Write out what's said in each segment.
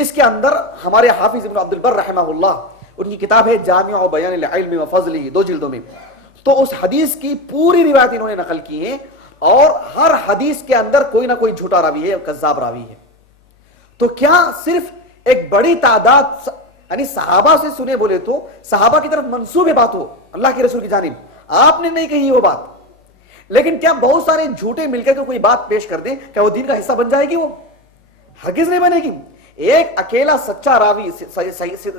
اس کے اندر ہمارے حافظ ابن عبد البر رحمہ اللہ، ان کی کتاب ہے جامع بیان العلم و فضلہ، 2 جلدوں میں، تو اس حدیث کی پوری روایت انہوں نے نقل کی ہے، اور ہر حدیث کے اندر کوئی نہ کوئی جھوٹا راوی ہے، کذاب راوی ہے۔ تو کیا صرف ایک بڑی تعداد یعنی صحابہ سے سنے بولے تو صحابہ کی طرف منسوب بات ہو اللہ کے رسول کی جانب، آپ نے نہیں کہی وہ بات، لیکن کیا بہت سارے جھوٹے مل کر کوئی بات پیش کر دیں، کیا وہ دین کا حصہ بن جائے گی؟ وہ ہرگز نہیں بنے گی۔ ایک اکیلا سچا راوی،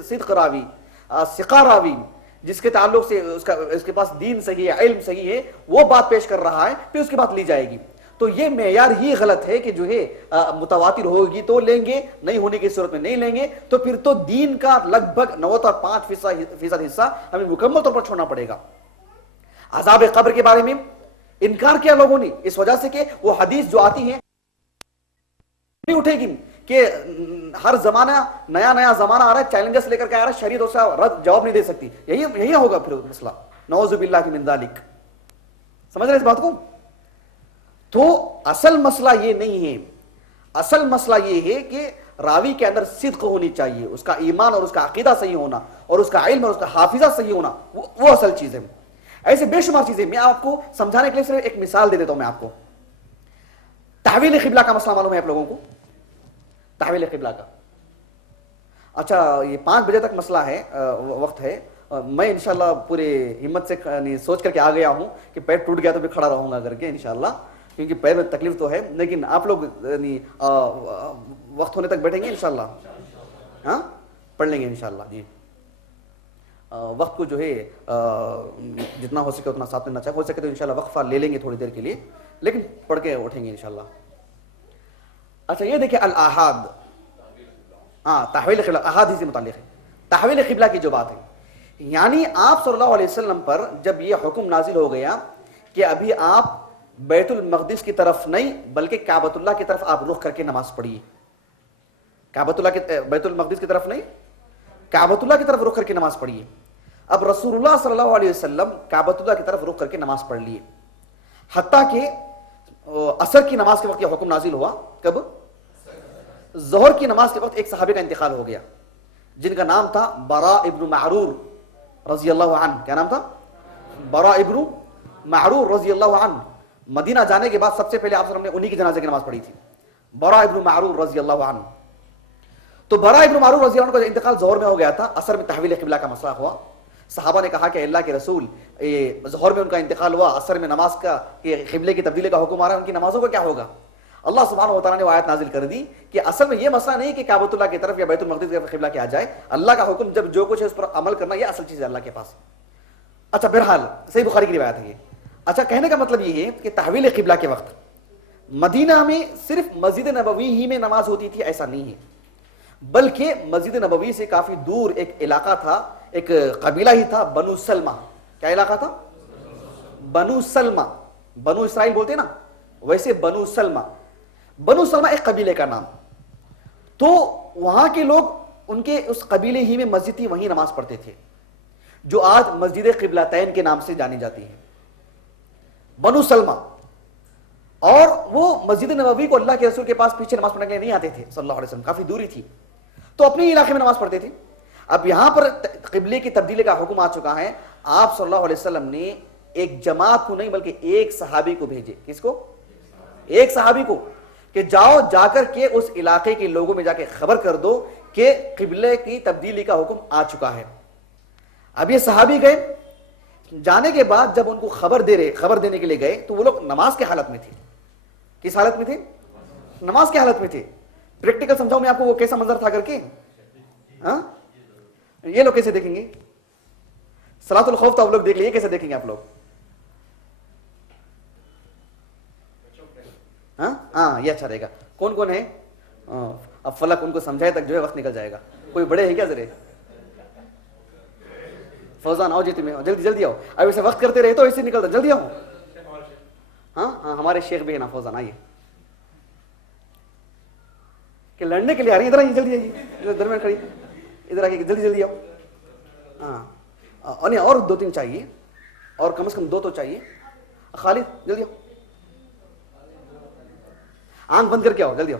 صدق راوی، ثقہ راوی، جس کے تعلق سے اس کے پاس دین صحیح ہے، علم صحیح ہے، وہ بات پیش کر رہا ہے، پھر اس کی بات لی جائے گی۔ تو یہ معیار ہی غلط ہے کہ جو ہے متواتر ہوگی تو لیں گے، نہیں ہونے کی صورت میں نہیں لیں گے، تو پھر تو دین کا لگ بھگ 95% حصہ ہمیں مکمل طور پر چھوڑنا پڑے گا۔ عذاب قبر کے بارے میں انکار کیا لوگوں نے، اس وجہ سے کہ وہ حدیث جو آتی ہے نہیں اٹھے گی، کہ ہر زمانہ نیا زمانہ آ رہا ہے، چیلنجز لے کر کے آ رہا ہے، شریعت اس کا رد جواب نہیں دے سکتی، یہی ہوگا پھر مسئلہ، نعوذ باللہ من ذالک۔ سمجھ رہے اس بات کو؟ تو اصل مسئلہ یہ نہیں ہے، اصل مسئلہ یہ ہے کہ راوی کے اندر صدق ہونی چاہیے، اس کا ایمان اور اس کا عقیدہ صحیح ہونا، اور اس کا علم اور اس کا حافظہ صحیح ہونا، وہ اصل چیز ہے۔ ایسے بے شمار چیزیں، میں آپ کو سمجھانے کے لیے صرف ایک مثال دے دیتا ہوں میں آپ کو۔ تحویل قبلہ کا مسئلہ معلوم ہے آپ لوگوں کو؟ تحویل قبلہ کا، اچھا یہ 5 بجے تک مسئلہ ہے، وقت ہے، میں انشاءاللہ پورے ہمت سے سوچ کر کے آ گیا ہوں کہ پیر ٹوٹ گیا تو بھی کھڑا رہوں گا کر کے انشاءاللہ، کیونکہ پیر میں تکلیف تو ہے، لیکن آپ لوگ وقت ہونے تک بیٹھیں گے انشاءاللہ؟ ہاں پڑھ لیں گے انشاءاللہ جی۔ وقت کو جو ہے جتنا ہو سکے اتنا ساتھ میں نہ چاہے، ہو سکے تو انشاءاللہ وقفہ لے لیں گے تھوڑی دیر کے لیے، لیکن پڑھ کے اٹھیں گے انشاءاللہ۔ اچھا یہ دیکھیں الاحاد، تحویل قبلہ احادیث سے متعلق ہے، تحویل قبلہ کی جو بات ہے، یعنی آپ صلی اللہ علیہ وسلم پر جب یہ حکم نازل ہو گیا کہ ابھی آپ بیت المقدس کی طرف نہیں بلکہ کعبۃ اللہ کی طرف آپ رخ کر کے نماز پڑھیے، بیت المقدس کی طرف نہیں، کعبۃ اللہ کی طرف رخ کر کے نماز پڑھیے۔ اب رسول اللہ صلی اللہ علیہ وسلم کعبۃ اللہ کی طرف رخ کر کے نماز پڑھ لیے، حتیٰ کہ عصر کی نماز کے وقت یہ حکم نازل ہوا، کب؟ ظہر کی نماز کے وقت ایک صحابی کا انتقال ہو گیا جن کا نام تھا براء ابن معرور رضی اللہ عنہ۔ کیا نام تھا؟ براء ابن معرور رضی اللہ عنہ۔ مدینہ جانے کے بعد سب سے پہلے آپ صلی اللہ علیہ وسلم نے انہی کی جنازے کی نماز پڑھی تھی، براء ابن معرور رضی اللہ عنہ۔ تو براء ابن معرور رضی اللہ عنہ کا انتقال ظہر میں ہو گیا تھا، عصر میں تحویل قبلہ کا مسئلہ ہوا۔ صحابہ نے کہا کہ اللہ کے رسول، ظہر میں ان کا انتقال ہوا، عصر میں نماز کا قبلے کی تبدیلی کا حکم آ رہا ہے، ان کی نمازوں کا کیا ہوگا؟ اللہ سبحانہ وتعالیٰ نے وہ آیت نازل کر دی کہ اصل میں یہ مسئلہ نہیں کہ کعبۃ اللہ کی طرف یا بیت المقدس کی طرف قبلہ کیا جائے، اللہ کا حکم جب جو کچھ ہے اس پر عمل کرنا، یہ اصل چیز ہے اللہ کے پاس۔ اچھا بہرحال صحیح بخاری کی روایت ہے یہ۔ اچھا کہنے کا مطلب یہ ہے کہ تحویل قبلہ کے وقت مدینہ میں صرف مسجد نبوی ہی میں نماز ہوتی تھی ایسا نہیں ہے، بلکہ مسجد نبوی سے کافی دور ایک علاقہ تھا، ایک قبیلہ ہی تھا، بنو سلمہ۔ کیا علاقہ تھا؟ بنو سلمہ، بنو اسرائیل بولتے نا ویسے بنو سلمہ۔ بنو سلمہ ایک قبیلے کا نام، تو وہاں کے لوگ ان کے اس قبیلے ہی میں مسجد تھی، وہیں نماز پڑھتے تھے، جو آج مسجد قبلتین کے نام سے جانی جاتی ہے، بنو سلمہ۔ اور وہ مسجد نبوی کو اللہ کے رسول کے پاس پیچھے نماز پڑھنے کے لیے نہیں آتے تھے صلی اللہ علیہ وسلم، کافی دوری تھی، تو اپنے علاقے میں نماز پڑھتے تھے۔ اب یہاں پر قبلے کی تبدیلی کا حکم آ چکا ہے، آپ صلی اللہ علیہ وسلم نے ایک جماعت کو نہیں بلکہ ایک صحابی کو بھیجے۔ کس کو؟ ایک صحابی کو، کہ جاؤ جا کر کے اس علاقے کے لوگوں میں جا کے خبر کر دو کہ قبلے کی تبدیلی کا حکم آ چکا ہے۔ اب یہ صحابی گئے، جانے کے بعد جب ان کو خبر دینے کے لیے گئے تو وہ لوگ نماز کی حالت میں تھے۔ کس حالت میں تھے؟ نماز کی حالت میں تھے۔ پریکٹیکل سمجھاؤں میں آپ کو وہ کیسا منظر تھا کر کے؟ ہاں یہ لوگ کیسے دیکھیں گے؟ صلاۃ الخوف تو آپ لوگ دیکھ لیے، کیسے دیکھیں گے آپ لوگ؟ ہاں یہ اچھا رہے گا۔ کون کون ہے؟ اب فلک ان کو سمجھائے تک جو ہے وقت نکل جائے گا۔ کوئی بڑے ہیں کیا ذرے؟ فوزان آؤ جی، تمہیں جلدی جلدی آؤ، اب اسے وقت کرتے رہے تو اسے نکلتا، جلدی آؤ۔ ہاں ہمارے شیخ بھی ہے نا، فوزان آئیے، کہ لڑنے کے لیے آ رہی ہیں، ادھر آئیے جلدی آئیے، ادھر درمیان کھڑی، ادھر آئیے جلدی جلدی آؤ۔ ہاں اور 2-3 چاہیے، اور کم از کم 2 تو چاہیے۔ خالد جلدی آؤ، آنکھ بند کر کے آؤ، جلدی آؤ۔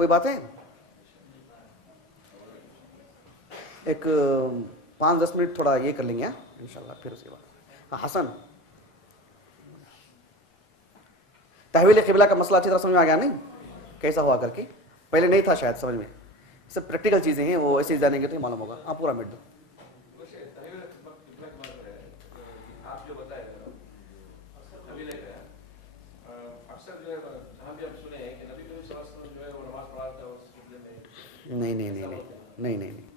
کوئی بات ہے؟ ایک 5-10 منٹ تھوڑا یہ کر لیں گے انشاءاللہ، پھر اس کے بعد حسن تحویل قبلہ کا مسئلہ اچھی طرح سمجھ میں آ گیا نہیں کیسا ہوا کر کے؟ پہلے نہیں تھا شاید سمجھ میں، سب پریکٹیکل چیزیں ہیں، وہ ایسے جانیں گے تو معلوم ہوگا. آپ پورا مٹ دو. نہیں نہیں نہیں نہیں نہیں نہیں نہیں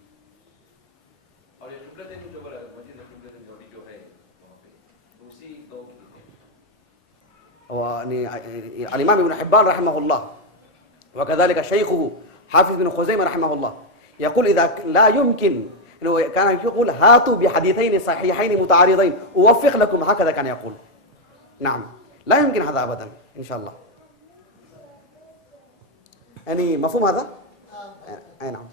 الامام ابن حبان رحمه الله وكذلك شيخه حافظ بن خزيمة رحمه الله يقول إذا لا يمكن، كان يقول هاتوا بحديثين صحيحين متعارضين أوفق لكم، هكذا كان يقول. نعم لا يمكن هذا أبدا إن شاء الله. يعني مفهوم هذا؟ أي نعم.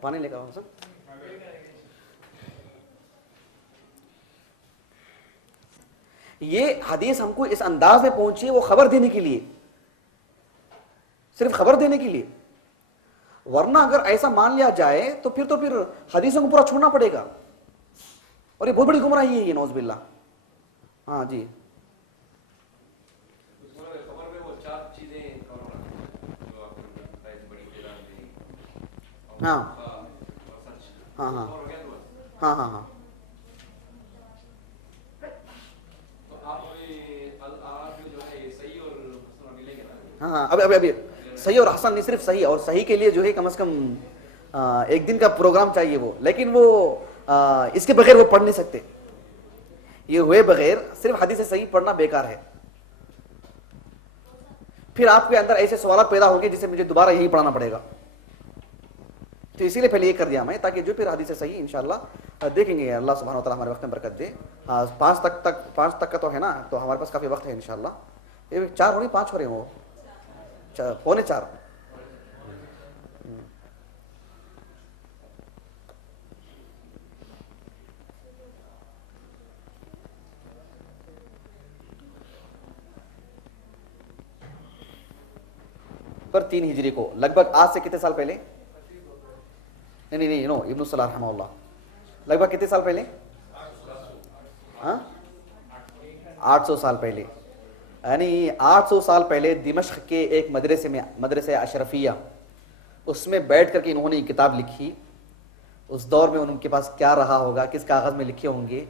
پانی لے کر حسن یہ حدیث ہم کو اس انداز میں پہنچی ہے وہ خبر دینے کے لیے، صرف خبر دینے کے لیے. ورنہ اگر ایسا مان لیا جائے تو پھر حدیثوں کو پورا چھوڑنا پڑے گا، اور یہ بہت بڑی گمراہی ہے یہ، نعوذ باللہ. ہاں جی ہاں ہاں ہاں ہاں ہاں ہاں ہاں ابھی صحیح اور حسن نہیں، صرف صحیح، اور صحیح کے لیے جو ہے کم از کم ایک دن کا پروگرام چاہیے وہ، لیکن وہ اس کے بغیر وہ پڑھ نہیں سکتے. یہ ہوئے بغیر صرف حدیث صحیح پڑھنا بیکار ہے. پھر آپ کے اندر ایسے سوالات پیدا ہوں گے جسے مجھے دوبارہ یہی پڑھانا پڑے گا. تو اسی لیے پہلے یہ کر دیا میں، تاکہ جو پھر حدیث صحیح انشاءاللہ دیکھیں گے. اللہ سبحانہ و تعالیٰ ہمارے وقت میں برکت دے. 5 تک کا تو ہے نا، تو ہمارے پاس کافی وقت ہے انشاءاللہ. یہ 4 ہو رہی 5 ہو رہے ہیں، وہ 3:45. پر 3 ہجری کو، لگ بھگ آج سے کتنے سال پہلے؟ نہیں ابن الصلاح رحمہ اللہ، لگ بھگ کتنے سال پہلے؟ 800 سال پہلے. یعنی 800 سال پہلے دمشق کے ایک مدرسہ اشرفیہ، اس میں بیٹھ کر کے انہوں نے یہ کتاب لکھی. اس دور میں ان کے پاس کیا رہا ہوگا، کس کاغذ میں لکھے ہوں گے،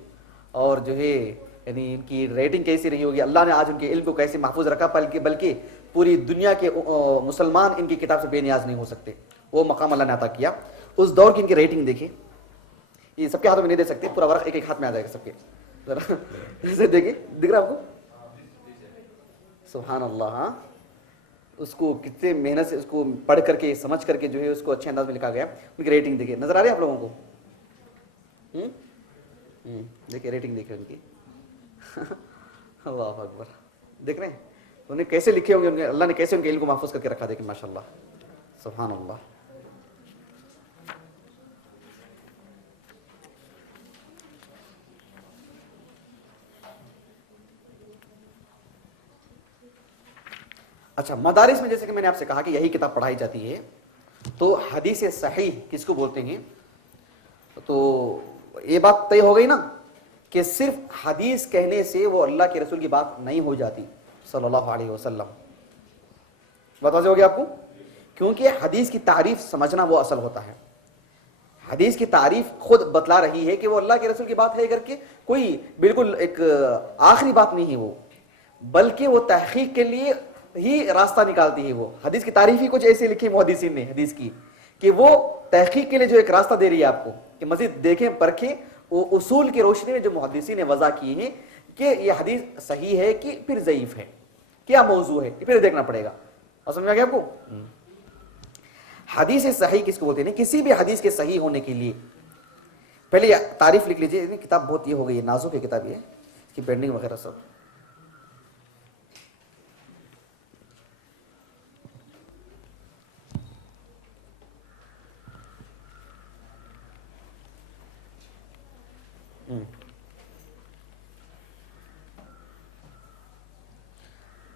اور جو ہے یعنی ان کی ریٹنگ کیسی رہی ہوگی، اللہ نے آج ان کے علم کو کیسے محفوظ رکھا، بلکہ پوری دنیا کے مسلمان ان کی کتاب سے بے نیاز نہیں ہو سکتے. وہ مقام اللہ نے عطا کیا. اس دور کی ان کی ریٹنگ دیکھیں. یہ سب کے ہاتھوں میں نہیں دے سکتے، پورا ورق ایک ہاتھ میں آ جائے گا سب کے. ذرا اسے دیکھیں، دکھ رہا آپ کو؟ سبحان اللہ. ہاں اس کو کتنے محنت سے اس کو پڑھ کر کے سمجھ کر کے جو ہے اس کو اچھے انداز میں لکھا گیا. ان کی ریٹنگ دیکھیں، نظر آ رہی ہے آپ لوگوں کو؟ دیکھیں ریٹنگ دیکھیں ان کی. اللہ اکبر. دیکھ رہے ہیں انہیں کیسے لکھے ہوں گے، اللہ نے کیسے ان کے علم کو محفوظ کر کے رکھا. دیکھیں ماشاء اللہ، سبحان اللہ. اچھا، مدارس میں جیسے کہ میں نے آپ سے کہا کہ یہی کتاب پڑھائی جاتی ہے. تو حدیث صحیح کس کو بولتے ہیں؟ تو یہ بات طے ہو گئی نا کہ صرف حدیث کہنے سے وہ اللہ کے رسول کی بات نہیں ہو جاتی صلی اللہ علیہ وسلم. بات واضح ہو گیا آپ کو؟ کیونکہ حدیث کی تعریف سمجھنا وہ اصل ہوتا ہے. حدیث کی تعریف خود بتلا رہی ہے کہ وہ اللہ کے رسول کی بات ہے کر کے، کوئی بالکل ایک آخری بات نہیں ہے وہ، بلکہ وہ تحقیق کے لیے ہی راستہ نکالتی ہے. وہ حدیث کی تعریف ہی کچھ ایسی لکھی محدثین نے حدیث کی کہ وہ تحقیق کے لیے جو ایک راستہ دے رہی ہے آپ کو کہ مزید دیکھیں پرکھیں وہ اصول کی روشنی میں جو محدثین نے وضع کی ہیں کہ یہ حدیث صحیح ہے کہ پھر ضعیف ہے، کیا موضوع ہے، پھر دیکھنا پڑے گا. اور سمجھ میں آ گیا آپ کو؟ حدیث صحیح کس کو بولتے ہیں؟ کسی بھی حدیث کے صحیح ہونے کے لیے پہلے تعریف لکھ لیجئے. کتاب بہت یہ ہو گئی ہے، نازک ہے کتاب، یہ اس کی بینڈنگ وغیرہ سب.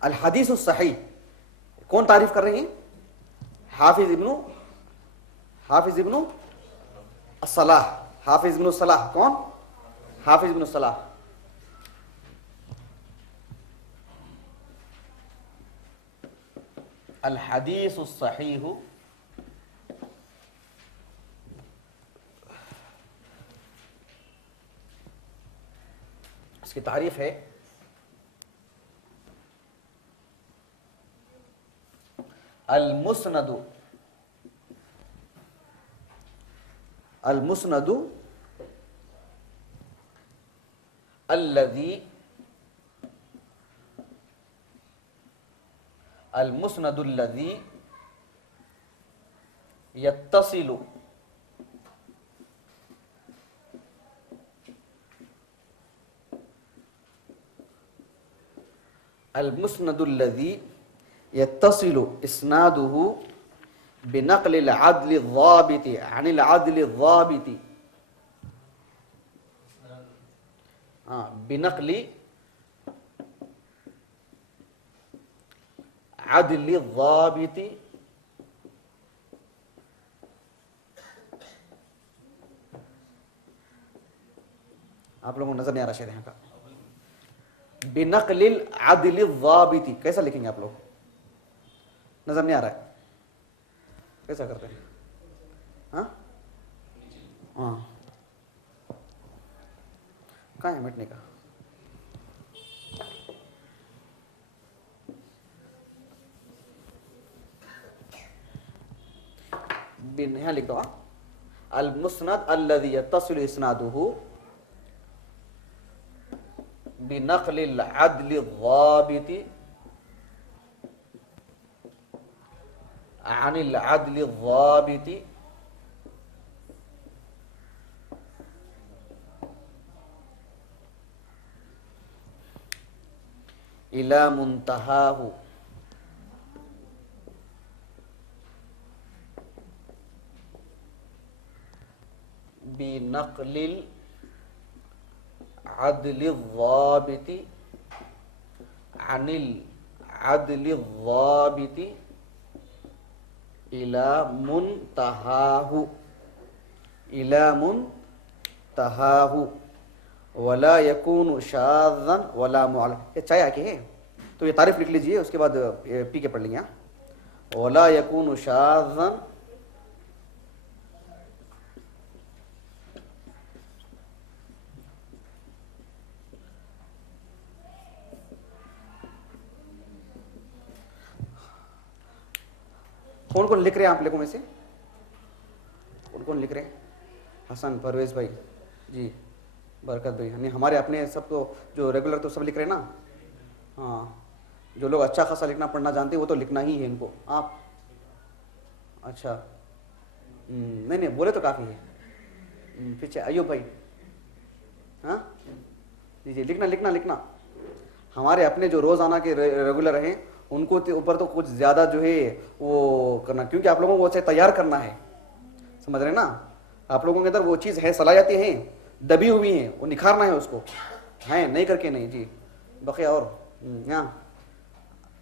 الحدیث الصحیح کون تعریف کر رہے ہیں؟ حافظ ابن الصلاح. حافظ ابن الصلاح کون؟ حافظ ابن الصلاح. الحدیث الصحیح اس کی تعریف ہے المسند الذي يتصل اسناده بنقل العدل الضابط عن العدل الضابط بنقل عدل الضابط آپ لوگوں کو نظر نہیں آ رہا شاید یہاں کا. بنقل العدل الضابط کیسا لکھیں گے آپ لوگ؟ نظر نہیں آ رہا ہے کیسا کرتے ہیں؟ ہاں کہاں ہے مٹنے کا؟ یہاں لکھ دو. المسند الذي يتصل اسناده بنقل العدل الضابط عن العدل الضابط إلى منتهاه بنقل العدل الضابط عن العدل الضابط إلى منتهاه ولا يكون شاذا ولا معللا. یہ چاہیے کہ ہے تو یہ تعریف لکھ لیجئے, اس کے بعد پی کے پڑھ لیں گے. ولا يكون شاذا کون کون لکھ رہے ہیں آپ لوگوں میں سے؟ کون لکھ رہے ہیں؟ حسن, پرویز بھائی جی, برکت بھائی, یعنی ہمارے اپنے سب تو جو ریگولر تو سب لکھ رہے ہیں نا. ہاں, جو لوگ اچھا خاصا لکھنا پڑھنا جانتے ہیں وہ تو لکھنا ہی ہے ان کو. آپ اچھا نہیں بولے تو کافی ہے. پیچھے ایوب بھائی, ہاں جی جی, لکھنا. ہمارے اپنے جو روزانہ کے ریگولر ہیں ان کو اوپر تو کچھ زیادہ جو ہے وہ کرنا, کیونکہ آپ لوگوں کو اسے تیار کرنا ہے, سمجھ رہے ہیں نا. آپ لوگوں کے اندر وہ چیز ہے, صلاحیتیں ہیں, دبی ہوئی ہیں, وہ نکھارنا ہے اس کو, ہیں نہیں کر کے نہیں جی. بقیہ اور یہاں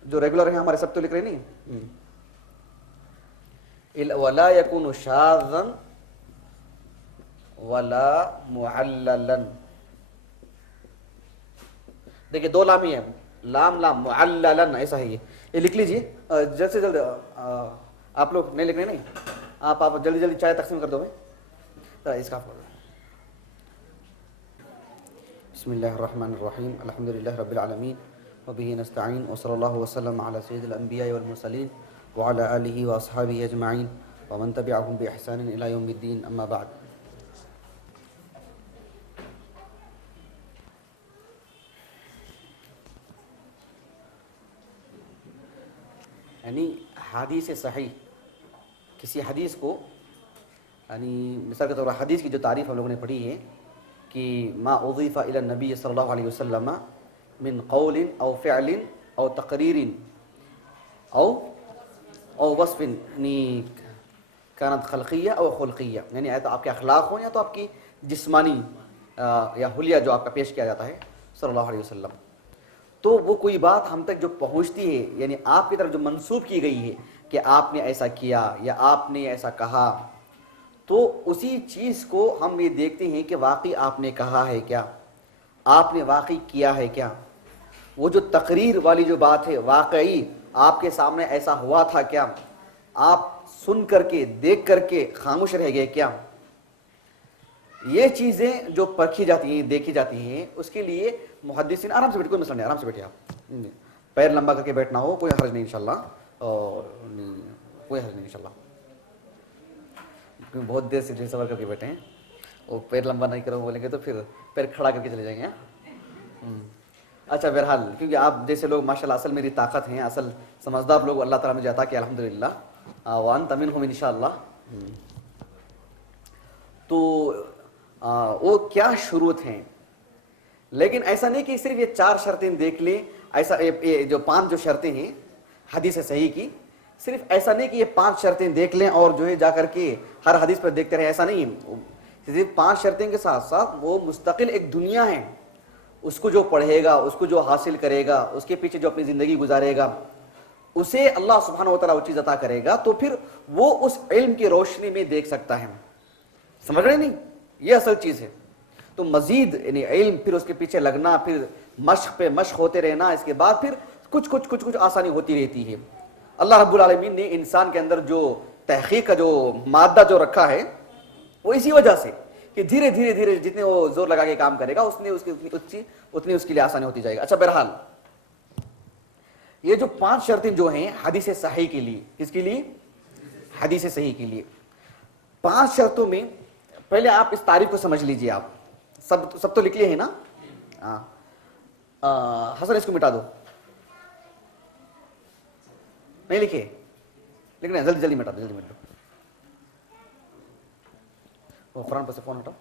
جو ریگولر ہیں ہمارے سب تو لکھ رہے نہیں. ولا يكون شاذا ولا معللا. دیکھیں دو لام ہی ہے, لام معللا ایسا ہے. یہ لکھ لیجیے جلد سے جلد. آپ لوگ نہیں لکھ رہے نہیں, آپ جلدی چائے تقسیم کر دو بھائی. اس کا بسم اللہ الرحمن الرحیم, الحمد للہ رب العالمین وبہ نستعین وصلی اللہ وسلم علی سید الانبیاء والمرسلین وعلی آلہ واصحابہ اجمعین ومن تبعهم بإحسان الی یوم الدین. اما بعد. یعنی حدیث صحیح, کسی حدیث کو, یعنی مثال کے طور پر حدیث کی جو تعریف ہم لوگوں نے پڑھی ہے کہ ما اضیف الی النبی صلی اللہ علیہ وسلم من قول او فعل او تقریر او وصف, یعنی کانت خلقیہ او خلقیہ, یعنی تو آپ کے اخلاق ہوں یا تو آپ کی جسمانی یا حلیہ جو آپ کا پیش کیا جاتا ہے صلی اللہ علیہ وسلم. تو وہ کوئی بات ہم تک جو پہنچتی ہے، یعنی آپ کی طرف جو منسوب کی گئی ہے کہ آپ نے ایسا کیا یا آپ نے ایسا کہا، تو اسی چیز کو ہم یہ دیکھتے ہیں کہ واقعی آپ نے کہا ہے کیا، آپ نے واقعی کیا ہے کیا، وہ جو تقریر والی جو بات ہے واقعی آپ کے سامنے ایسا ہوا تھا کیا، آپ سن کر کے دیکھ کر کے خاموش رہ گئے کیا. یہ چیزیں جو پرکھی جاتی ہیں، دیکھی جاتی ہیں، اس کے لیے محدثین آرام سے بیٹھے، کوئی مسئلہ نہیں، آرام سے بیٹھے آپ، پیر لمبا کر کے بیٹھنا ہو کوئی حرج نہیں انشاءاللہ، اور کوئی حرج نہیں انشاءاللہ، کیونکہ بہت دیر سے جو سفر کر کے بیٹھے ہیں، وہ پیر لمبا نہیں کرو بولیں گے تو پھر پیر کھڑا کر کے چلے جائیں گے. اچھا بہرحال، کیونکہ آپ جیسے لوگ ماشاءاللہ اصل میری طاقت ہیں، اصل سمجھدار لوگ اللہ تعالیٰ مجھے عطا کیا الحمدللہ، وانت منہم انشاءاللہ. تو وہ کیا شروط ہیں، لیکن ایسا نہیں کہ صرف یہ 4 شرطیں دیکھ لیں، ایسا یہ جو 5 جو شرطیں ہیں حدیث صحیح کی، صرف ایسا نہیں کہ یہ 5 شرطیں دیکھ لیں اور جو ہے جا کر کے ہر حدیث پر دیکھتے رہیں، ایسا نہیں. صرف 5 شرطیں کے ساتھ ساتھ وہ مستقل ایک دنیا ہے، اس کو جو پڑھے گا، اس کو جو حاصل کرے گا، اس کے پیچھے جو اپنی زندگی گزارے گا، اسے اللہ سبحانہ و تعالیٰ وہ چیز عطا کرے گا، تو پھر وہ اس علم کی روشنی میں دیکھ سکتا ہے. سمجھ رہے نہیں، یہ اصل چیز ہے. تو مزید یعنی علم، پھر اس کے پیچھے لگنا، پھر مشق پہ مشق ہوتے رہنا، اس کے بعد پھر کچھ آسانی ہوتی رہتی ہے. اللہ رب العالمین نے انسان کے اندر جو تحقیق کا جو مادہ جو رکھا ہے، وہ اسی وجہ سے کہ دھیرے دھیرے جتنے وہ زور لگا کے کام کرے گا اتنی اس کے لیے آسانی ہوتی جائے گا. اچھا بہرحال، یہ جو 5 شرطیں جو ہیں حدیث صحیح کے لیے، کس کے لیے؟ حدیث صحیح کے لیے. 5 شرطوں میں پہلے آپ اس تعریف کو سمجھ لیجئے. آپ سب تو لکھ لیے ہیں نا؟ حسن اس کو مٹا دو، نہیں لکھے؟ لکھنا ہے، جلدی مٹا دو، جلدی مٹا دو. وہ قرآن پر سے فون ہٹاؤ.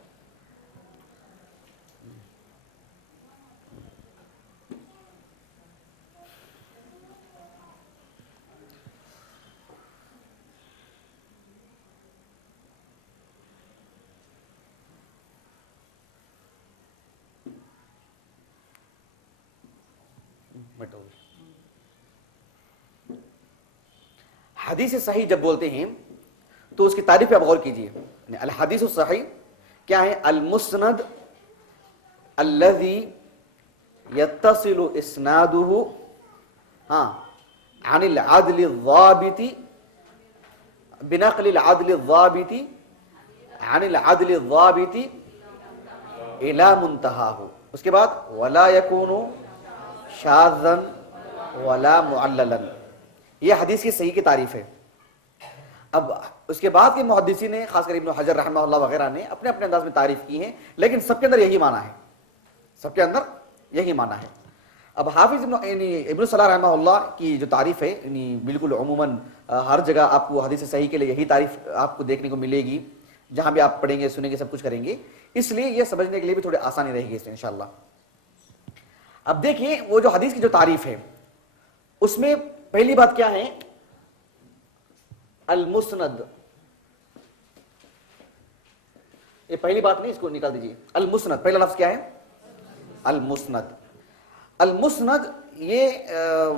حدیث صحیح جب بولتے ہیں تو اس کی تعریف پہ آپ غور کیجیے. الحدیث الصحیح کیا ہے؟ المسند الذي يتصل اسناده عن العدل الضابط بنقل العدل الضابط عن العدل الضابط الى منتهاه. اس کے بعد ولا يكون شاذا ولا معللا. یہ حدیث کی صحیح کی تعریف ہے. اب اس کے بعد کے محدثین نے، خاص کر ابن حجر رحمہ اللہ وغیرہ نے اپنے اپنے انداز میں تعریف کی ہے، لیکن سب کے اندر یہی معنی ہے، سب کے اندر یہی معنی ہے. اب حافظ ابن صلاح رحمہ اللہ کی جو تعریف ہے، بالکل عموماً ہر جگہ آپ کو حدیث صحیح کے لیے یہی تعریف آپ کو دیکھنے کو ملے گی، جہاں بھی آپ پڑھیں گے، سنیں گے، سب کچھ کریں گے. اس لیے یہ سمجھنے کے لیے بھی تھوڑی آسانی رہے گی اس میں انشاءاللہ. اب دیکھیں وہ جو حدیث کی جو تعریف ہے، اس میں پہلی بات کیا ہے؟ المسند. یہ پہلی بات نہیں، اس کو نکال دیجیے. المسند پہلا لفظ کیا ہے؟ المسند. المسند یہ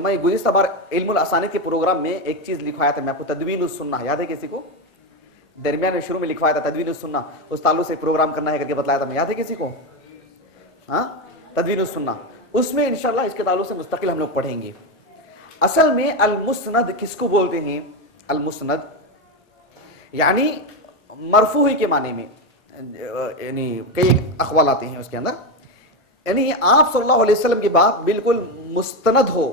میں گزشتہ بار علم الاسانید کے پروگرام میں ایک چیز لکھوایا تھا، میں آپ کو تدوین السنہ، یاد ہے کسی کو؟ درمیان میں شروع میں لکھوایا تھا تدوین السنہ، اس تعلق سے پروگرام کرنا ہے کر کے بتلایا تھا میں، یاد ہے کسی کو؟ تدوین السنہ. اس میں انشاءاللہ اس کے تعلق سے مستقل ہم لوگ پڑھیں گے. اصل میں المسند کس کو بولتے ہیں؟ المسند یعنی مرفوع کے معنی میں، یعنی کئی اقوال آتے ہیں اس کے اندر، یعنی آپ صلی اللہ علیہ وسلم کی بات بالکل مستند ہو،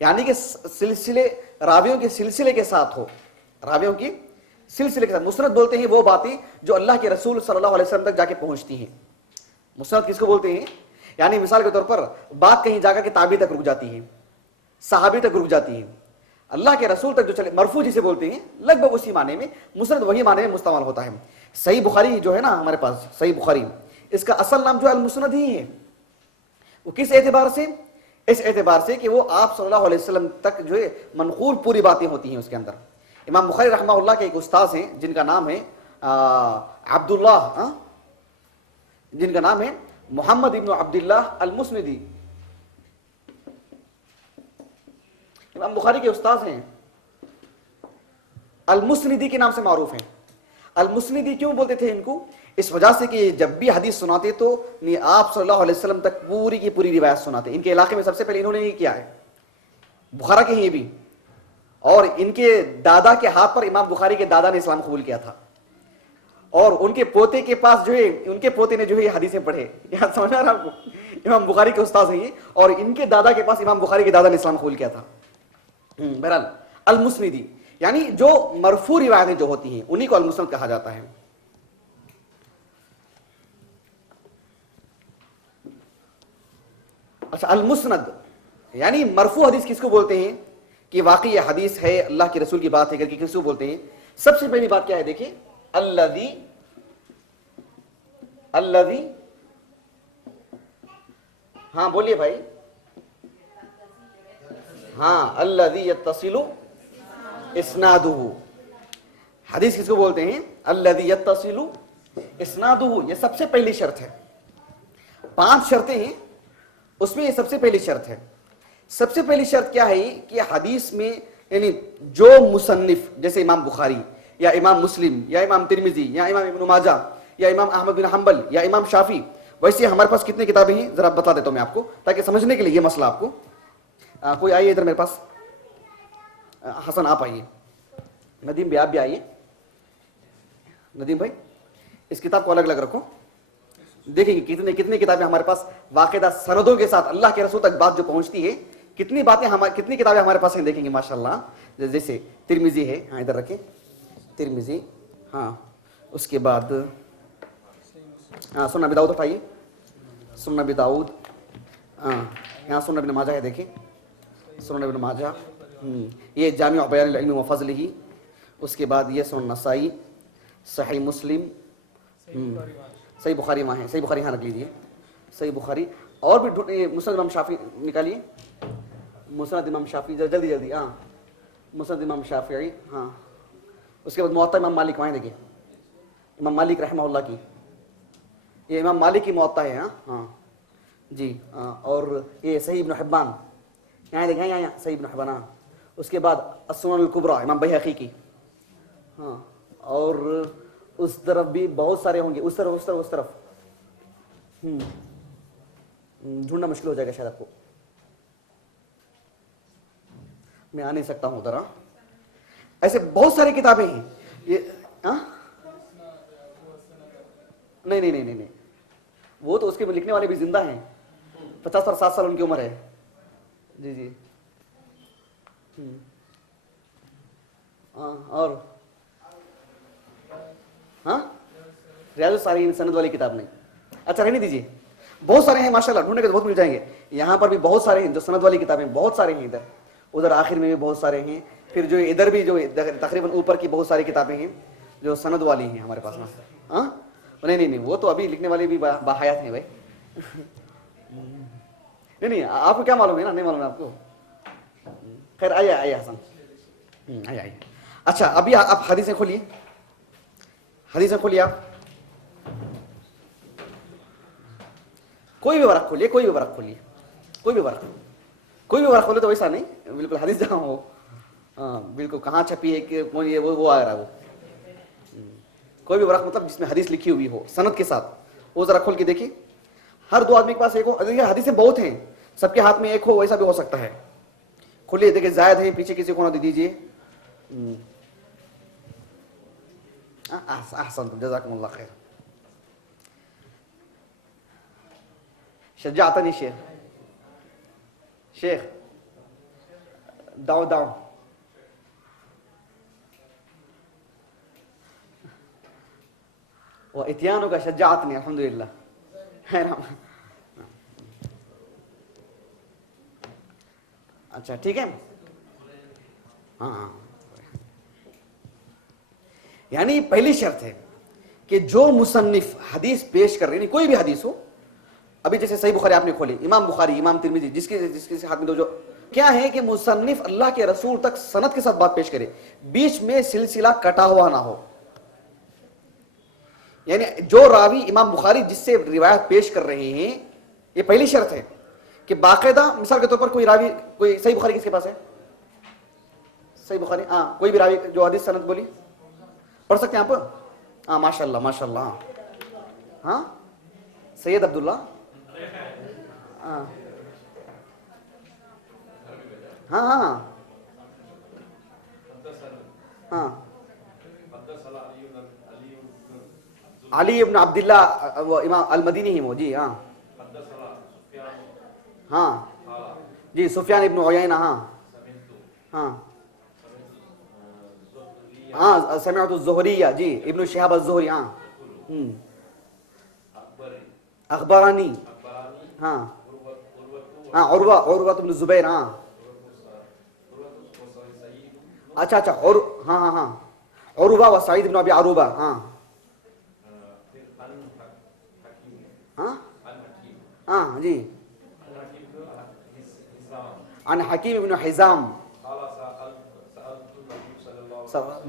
یعنی کہ سلسلے راویوں کے سلسلے کے ساتھ ہو، راویوں کی سلسلے کے ساتھ. مسند بولتے ہیں وہ باتیں جو اللہ کے رسول صلی اللہ علیہ وسلم تک جا کے پہنچتی ہیں. مسند کس کو بولتے ہیں؟ یعنی مثال کے طور پر بات کہیں جا کر کے تابعی تک رک جاتی ہے، صحابی تک رک جاتی ہے، اللہ کے رسول تک جو چلے، مرفوع جسے بولتے ہیں، لگ بھگ اسی معنی میں مسند وہی معنی میں مستعمل ہوتا ہے. صحیح بخاری جو ہے نا ہمارے پاس، صحیح بخاری، اس کا اصل نام جو ہے المسند ہی ہے. وہ کس اعتبار سے؟ اس اعتبار سے کہ وہ آپ صلی اللہ علیہ وسلم تک جو ہے منقول پوری باتیں ہوتی ہیں اس کے اندر. امام بخاری رحمہ اللہ کے ایک استاذ ہیں جن کا نام ہے عبداللہ، جن کا نام ہے محمد ابن عبداللہ المسندی. امام بخاری کے استاذ ہیں، المسندی کے نام سے معروف ہیں۔ المسندی کیوں بولتے تھے ان کو؟ اس وجہ سے کہ جب بھی حدیث سناتے تو آپ صلی اللہ علیہ وسلم تک پوری کی پوری روایت سناتے۔ ان کے علاقے میں سب سے پہلے انہوں نے یہ کیا ہے، بخارا کے ہیں یہ بھی، اور ان کے دادا کے ہاتھ پر امام بخاری کے دادا نے اسلام قبول کیا تھا، اور ان کے پوتے کے پاس جو ہے، ان کے پوتے نے جو ہے یہ حدیثیں پڑھے۔ یہاں سمجھ آ رہا آپ کو؟ امام بخاری کے استاذ ہیں یہ، اور ان کے دادا کے پاس امام بخاری کے دادا نے اسلام قبول کیا تھا۔ بہرحال المسندی یعنی جو مرفوع روایتیں جو ہوتی ہیں انہی کو المسند کہا جاتا ہے۔ اچھا، المسند یعنی مرفوع حدیث کس کو بولتے ہیں کہ واقعی یہ حدیث ہے، اللہ کے رسول کی بات ہے کر کے کس کو بولتے ہیں؟ سب سے پہلی بات کیا ہے دیکھیں، الذی ہاں بولیے بھائی، ہاں الذی یتصل اسنادہ، حدیث کس کو بولتے ہیں؟ الذی یتصل اسنادہ، یہ سب سے پہلی شرط ہے۔ 5 شرطیں ہیں، اس میں یہ سب سے پہلی شرط ہے۔ سب سے پہلی شرط کیا ہے کہ حدیث میں یعنی جو مصنف جیسے امام بخاری یا امام مسلم یا امام ترمذی یا امام ابن ماجہ یا امام احمد بن حنبل یا امام شافعی، ویسے ہمارے پاس کتنی کتابیں ہیں ذرا بتا دیتا ہوں میں آپ کو تاکہ سمجھنے کے لیے یہ مسئلہ آپ کو۔ کوئی آئیے ادھر میرے پاس، حسن آپ آئیے، ندیم بھی آپ بھی آئیے۔ ندیم بھائی اس کتاب کو الگ الگ رکھو، دیکھیں گے کتنی کتابیں ہمارے پاس باقاعدہ سندوں کے ساتھ اللہ کے رسول تک بات جو پہنچتی ہے، کتنی کتابیں ہمارے پاس ہیں دیکھیں گے ماشاءاللہ۔ جیسے ترمذی ہے، ہاں ادھر رکھیں، ترمذی، ہاں اس کے بعد ہاں سنن ابی داؤد اٹھائیے، سنن ابی داؤد، ہاں یہاں سنن ابن ماجہ ہے، دیکھیں سنن ابن ماجہ، یہ جامع بیان العلم و فضلہ، اس کے بعد یہ سنن نسائی، صحیح مسلم، صحیح بخاری وہاں ہے، صحیح بخاری یہاں رکھ لیجیے، صحیح بخاری، اور بھی مسند امام شافعی نکالیے، مسند امام شافعی جلدی جلدی، ہاں مسند امام شافعی، ہاں اس کے بعد موطا امام مالک وہاں دیکھیے، امام مالک رحمہ اللہ کی، یہ امام مالک کی موطا ہے، ہاں جی، اور یہ صحیح ابن حبان یہاں دیکھیں، یہاں صحیح ابن حبان، اس کے بعد السنن الکبریٰ امام بیہقی کی، ہاں اور اس طرف بھی بہت سارے ہوں گے، اس طرف ڈھونڈنا مشکل ہو جائے گا شاید آپ کو، میں آ نہیں سکتا ہوں ذرا، ایسے بہت ساری کتابیں ہیں یہ، نہیں وہ تو اس کے لکھنے والے بھی زندہ ہیں، 50 اور 60 سال ان کی عمر ہے، جی جی، اور ہاں ریاض الصالحین سند والی کتاب نہیں، اچھا رہنے دیجیے، بہت سارے ہیں ماشاءاللہ، ڈھونڈنے کے تو بہت مل جائیں گے، یہاں پر بھی بہت سارے ہیں جو سند والی کتابیں، بہت سارے ہیں ادھر آخر میں بھی بہت سارے ہیں، پھر جو ادھر بھی جو تقریباً اوپر کی بہت ساری کتابیں ہیں جو سند والی ہیں ہمارے پاس، ہاں نہیں وہ تو ابھی لکھنے والے بھی باحیات ہیں بھائی، نہیں آپ کو کیا معلوم ہے نا، نہیں معلوم ہے آپ کو، خیر آئیے حسن آئیے، اچھا ابھی آپ حدیثیں کھولیے آپ، کوئی بھی ورق کھولیے، کوئی بھی ورق کھولے تو ویسا نہیں بالکل حدیث جہاں ہو، ہاں بالکل کہاں چھپی ہے کہ وہ آ رہا ہے، وہ کوئی بھی ورق مطلب جس میں حدیث لکھی ہوئی ہو سند کے ساتھ، وہ ذرا کھول کے دیکھیے، ہر 2 آدمی کے پاس ایک ہو، حدیثیں بہت ہیں، سب کے ہاتھ میں ایک ہو ویسا بھی ہو سکتا ہے، کھولیے دیکھیے، زائد ہے پیچھے کسی کو نہ دے دیجیے، احسنتم جزاکم اللہ خیر، شجاعتنی شیخ داؤ واتیانو کا شجاعتنی الحمدللہ، اچھا ٹھیک ہے، ہاں یعنی پہلی شرط ہے کہ جو مصنف حدیث پیش کر رہے ہیں، کوئی بھی حدیث ہو، ابھی جیسے صحیح بخاری آپ نے کھولی، امام بخاری، امام ترمذی، جس کے ہاتھ میں جو کیا ہے کہ مصنف اللہ کے رسول تک سند کے ساتھ بات پیش کرے، بیچ میں سلسلہ کٹا ہوا نہ ہو، یعنی جو راوی امام بخاری جس سے روایت پیش کر رہے ہیں، یہ پہلی شرط ہے کہ باقاعدہ، مثال کے طور پر کوئی راوی، کوئی صحیح بخاری کس کے پاس ہے؟ صحیح بخاری. ہاں کوئی بھی راوی جو حدیث سند بولی پڑھ سکتے ہیں آپ؟ ہاں ماشاء اللہ ماشاء اللہ. ہاں سید عبداللہ. ہاں ہاں ہاں ہاں علی ابن عبداللہ وہ امام المدینی ہی وہ. جی ہاں ہاں جی سفیان ابن عیینہ. ہاں ہاں ہاں سمعت الزہریہ. جی ابن شہاب الزہری. ہاں اخبارانی. ہاں ہاں عروہ بن زبیر. ہاں اچھا اچھا اور ہاں ہاں ہاں عروہ و سعید بن ابی عروبہ. ہاں ہاں ہاں جی عن حکیم ابن حزام.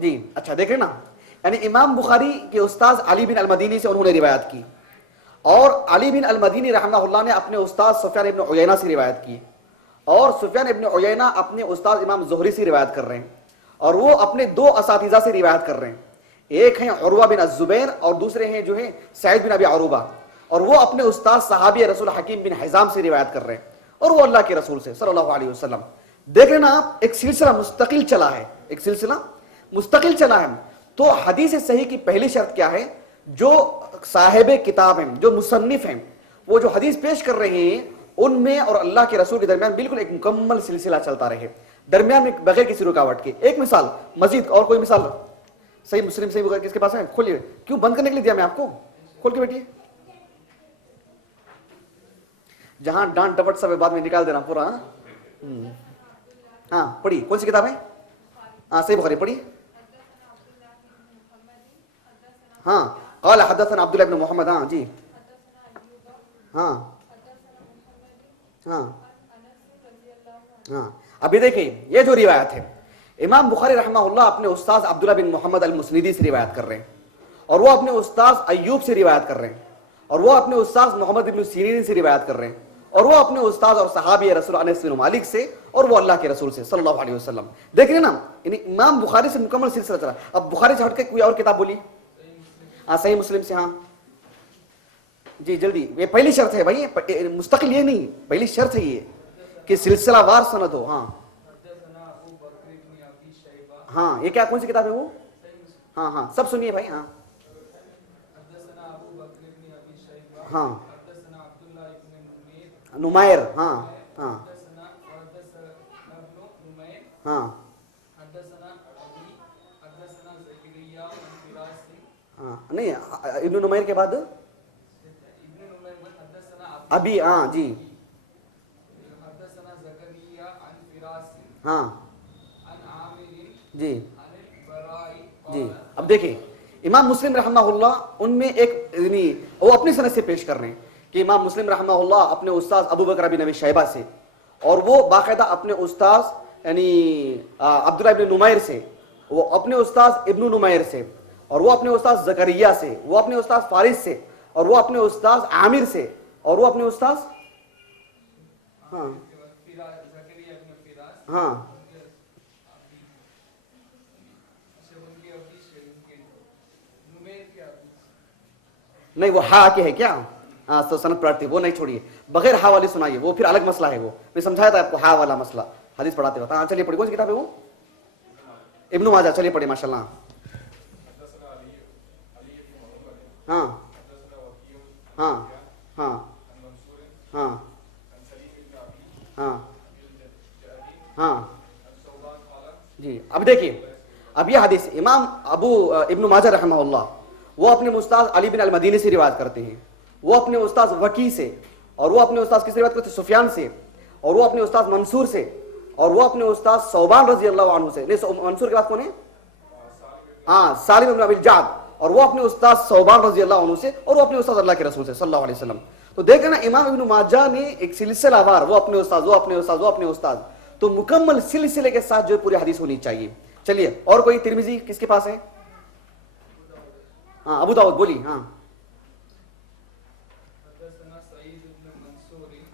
جی اچھا دیکھ رہے نا. یعنی امام بخاری کے استاذ علی بن المدینی سے انہوں نے روایت کی اور علی بن المدینی رحمہ اللہ نے اپنے استاد سفیان ابن عیینہ سے روایت کی اور سفیان ابن عیینہ اپنے استاد امام زہری سے روایت کر رہے ہیں اور وہ اپنے دو اساتذہ سے روایت کر رہے ہیں. ایک ہیں عروہ بن الزبیر اور دوسرے ہیں جو ہیں سعید بن ابی عروبہ اور وہ اپنے استاد صحابی رسول حکیم بن حزام سے روایت کر رہے ہیں اور وہ اللہ کے رسول سے صلی اللہ علیہ وسلم. دیکھ رہے نا آپ ایک سلسلہ مستقل چلا ہے. ایک سلسلہ مستقل چلا ہے. تو حدیث صحیح کی پہلی شرط کیا ہے؟ جو صاحب کتاب ہیں جو مصنف ہیں وہ جو حدیث پیش کر رہے ہیں ان میں اور اللہ کے رسول کے درمیان بالکل ایک مکمل سلسلہ چلتا رہے درمیان میں بغیر کسی رکاوٹ کے. ایک مثال مزید اور کوئی مثال صحیح مسلم صحیح بخاری کس کے پاس ہے؟ کھولیے. کیوں بند کرنے کے لیے دیا میں آپ کو؟ کھول کے بیٹھیے. جہاں ڈانٹ ڈپٹ سب بعد میں نکال دینا پورا. ہاں پڑھی کون سی کتاب ہے؟ ہاں صحیح بخاری پڑھی. ہاں قال حدثنا عبداللہ بن محمد. ہاں جی ہاں ہاں ہاں. ابھی دیکھیں یہ جو روایت ہے امام بخاری رحمہ اللہ اپنے استاد عبداللہ بن محمد المسندی سے روایت کر رہے ہیں اور وہ اپنے استاد ایوب سے روایت کر رہے ہیں اور وہ اپنے استاد محمد بن سیرین سے روایت کر رہے ہیں اور وہ اپنے استاد اور صحابی رسول انس بن مالک سے اور وہ اللہ کے رسول سے صلی اللہ علیہ وسلم. دیکھ رہے نا یعنی امام بخاری سے مکمل سلسلہ چلا. اب بخاری سے ہٹ کے کوئی اور کتاب بولی. ہاں صحیح مسلم سے. ہاں جی جلدی. یہ پہلی شرط ہے بھائی مستقل یہ نہیں پہلی شرط ہے یہ کہ سلسلہ وار سند ہو. ہاں ہاں یہ کیا کون سی کتاب ہے وہ؟ ہاں ہاں سب سنیے بھائی. ہاں ہاں نمیر. ہاں ہاں ہاں ہاں نہیں ابن نمیر کے بعد ابھی. ہاں جی ہاں جی جی. اب دیکھیں امام مسلم رحمہ اللہ ان میں ایک یعنی وہ اپنی سند سے پیش کر رہے ہیں کہ امام مسلم رحمہ اللہ اپنے استاد ابو بکر بن ابی شیبہ سے اور وہ باقاعدہ اپنے استاد یعنی عبداللہ بن نمیر سے وہ اپنے استاد ابن نمیر سے اور وہ اپنے استاد زکریا سے وہ اپنے استاد فارس سے اور وہ اپنے استاد عامر سے اور وہ اپنے استاد ہاں ہاں نہیں وہ ہا کے ہے کیا؟ ہاں تو سند پڑھتے وہ نہیں چھوڑیے بغیر ہا والی سنائیے وہ پھر الگ مسئلہ ہے. وہ میں سمجھایا تھا آپ کو ہا والا مسئلہ حدیث پڑھاتے وقت. ہاں چلیے پڑھیے کون سی کتاب ہے وہ؟ ابن ماجہ. چلیے پڑھیے ماشاء اللہ. ہاں ہاں ہاں ہاں ہاں ہاں جی. اب دیکھیے اب یہ حدیث امام ابن ماجہ رحمہ اللہ وہ اپنے استاد علی بن المدینی سے روایت کرتے ہیں. وہ اپنے استاد وکی سے اور وہ اپنے استاد کس سے روایت کرتے ہیں؟ سفیان سے اور وہ اپنے استاد منصور سے اور وہ اپنے استاد ثوبان رضی اللہ عنہ سے. نہیں منصور کے بعد کون ہے؟ ہاں سالم بن ابی الجعد اور وہ اپنے استاد ثوبان رضی اللہ عنہ سے اور وہ اپنے استاد اللہ کے رسول سے صلی اللہ علیہ وسلم. تو دیکھ نا امام ابن ماجہ نے ایک سلسلہ وار وہ اپنے استاد وہ اپنے استاد وہ اپنے استاد تو مکمل سلسلے کے ساتھ جو پوری حدیث ہونی چاہیے. چلیے اور کوئی ترمذی کس کے پاس ہے؟ ہاں ابو داؤد بولی. ہاں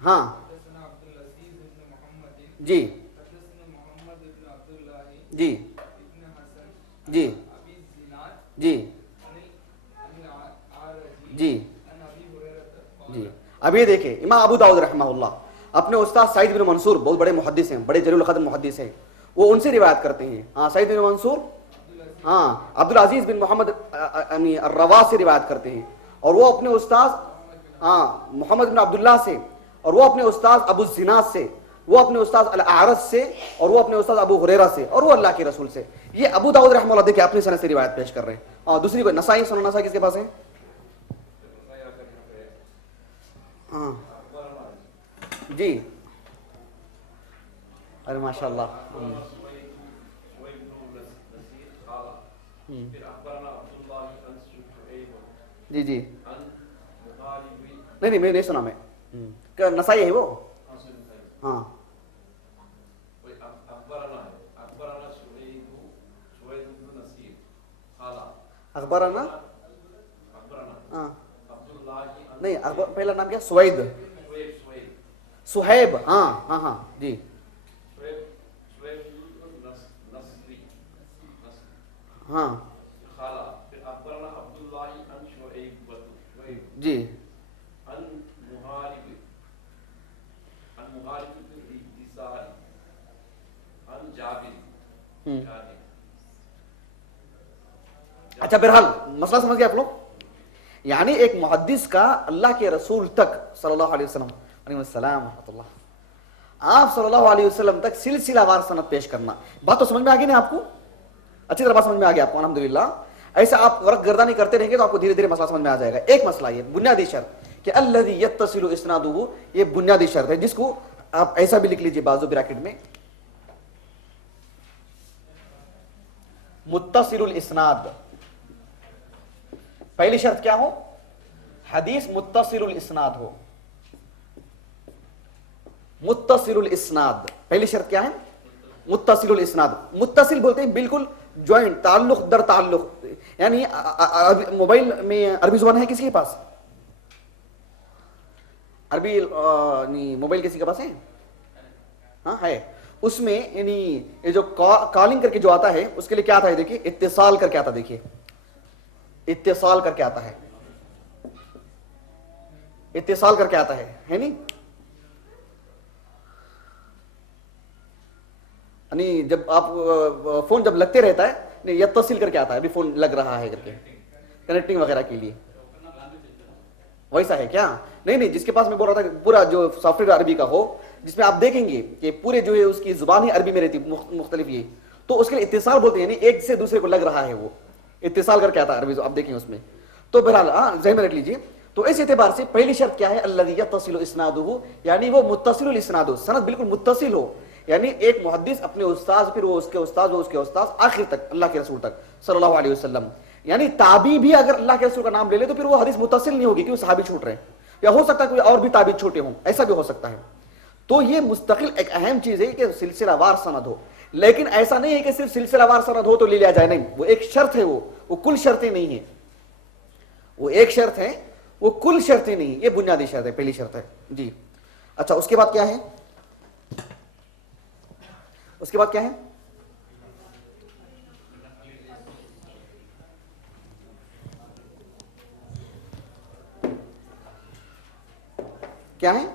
ہاں جی جی جی جی جی جی اب یہ دیکھیں امام ابو داؤد رحمہ اللہ اپنے استاد سعید بن منصور بہت بڑے محدث ہیں، بڑے جلیل القدر محدث ہیں، وہ ان سے روایت کرتے ہیں. ہاں سعید بن منصور ہاں عبد العزیز بن محمد الروا سے روایت کرتے ہیں، اور وہ اپنے استاد ہاں محمد بن عبداللہ سے، اور وہ اپنے استاد ابو الزناد سے، وہ اپنے استاد الاعرج سے، اور وہ اپنے استاد ابو ہریرہ سے، اور وہ اللہ کے رسول سے. یہ ابو داؤد رحمہ اللہ دیکھیں اپنی سند سے روایت پیش کر رہے ہیں. اور دوسری کوئی نسائی، سنن نسائی کس کے پاس ہے؟ ہاں جی ارے ماشاء اللہ. جی جی نہیں میں نہیں سنا میں. نسائی ہے وہ؟ ہاں اخبارنا ہاں نہیں پہلا نام کیا؟ سوید سہیب. ہاں ہاں ہاں جی ہاں جی اچھا بہرحال مسئلہ سمجھ گئے آپ لوگ. یعنی ایک محدث کا اللہ کے رسول تک صلی اللہ علیہ وسلم علیہ السلام ورحمۃ اللہ، آپ صلی اللہ علیہ وسلم تک سلسلہ وار سند پیش کرنا. بات تو سمجھ میں آ گئی نا آپ کو؟ اچھی طرح بات سمجھ میں آ گیا آپ کو الحمدللہ. ایسا آپ ورق گردانی کرتے رہیں گے تو آپ کو دھیرے دھیرے مسئلہ سمجھ میں آ جائے گا. ایک مسئلہ یہ بنیادی شرط کہ الذی یتصل اسنادہ، یہ بنیادی شرط ہے جس کو آپ ایسا بھی لکھ لیجئے بازو بریکٹ میں، متصل الاسناد. پہلی شرط کیا ہو؟ حدیث متصل الاسناد ہو. متصل الاسناد پہلی شرط کیا ہے؟ متصل الاسناد. متصل بولتے ہیں بالکل جوائنٹ، تعلق در تعلق. یعنی موبائل میں عربی زبان ہے کسی کے پاس؟ عربی موبائل کسی کے پاس ہے؟ ہاں ہے. اس میں یعنی یہ جو کالنگ کر کے جو آتا ہے اس کے لیے کیا آتا ہے؟ دیکھیے اتصال کر کے آتا ہے. دیکھیے اتصال کر کے آتا ہے، اتصال کر کے آتا ہے نہیں؟ یعنی جب آپ فون جب لگتے رہتا ہے نہیں یتصل کر کے آتا ہے، ابھی فون لگ رہا ہے کر کے کنیکٹنگ وغیرہ کے لیے. ویسا ہے کیا؟ نہیں جس کے پاس میں بول رہا تھا پورا جو سافٹ ویئر عربی کا ہو، جس میں آپ دیکھیں گے کہ پورے جو ہے اس کی زبان ہی عربی میں رہتی مختلف، یہ تو اس کے لیے اتصال بولتے ہیں. یعنی ایک سے دوسرے کو لگ رہا ہے، وہ اتصال کر کے آتا ہے عربی. آپ دیکھیں اس میں تو بہرحال ذہن میں رکھ لیجیے. تو اس اعتبار سے پہلی شرط کیا ہے؟ الذی یتصل اسنادہ، یعنی وہ متصل الاسناد ہو، سند بالکل متصل ہو. یعنی ایک محدث اپنے استاد، پھر وہ اس کے استاد، وہ اس کے استاد، آخر تک اللہ کے رسول تک صلی اللہ علیہ وسلم. یعنی تابعی بھی اگر اللہ کے رسول کا نام لے لے تو پھر وہ حدیث متصل نہیں ہوگی کیونکہ صحابی چھوٹ رہے ہیں، یا ہو سکتا ہے کوئی اور بھی تابعی چھوٹے ہوں، ایسا بھی ہو سکتا ہے. تو یہ مستقل ایک اہم چیز ہے کہ سلسلہ وار سند ہو. لیکن ایسا نہیں ہے کہ صرف سلسلہ وار سند ہو تو لے لیا جائے، نہیں. وہ ایک شرط ہے، وہ کل شرطیں نہیں ہیں. وہ ایک شرط ہے، وہ کل شرطیں نہیں. یہ بنیادی شرط ہے، پہلی شرط ہے جی. اچھا اس کے بعد کیا ہے؟ اس کے بعد کیا ہے؟ کیا ہے؟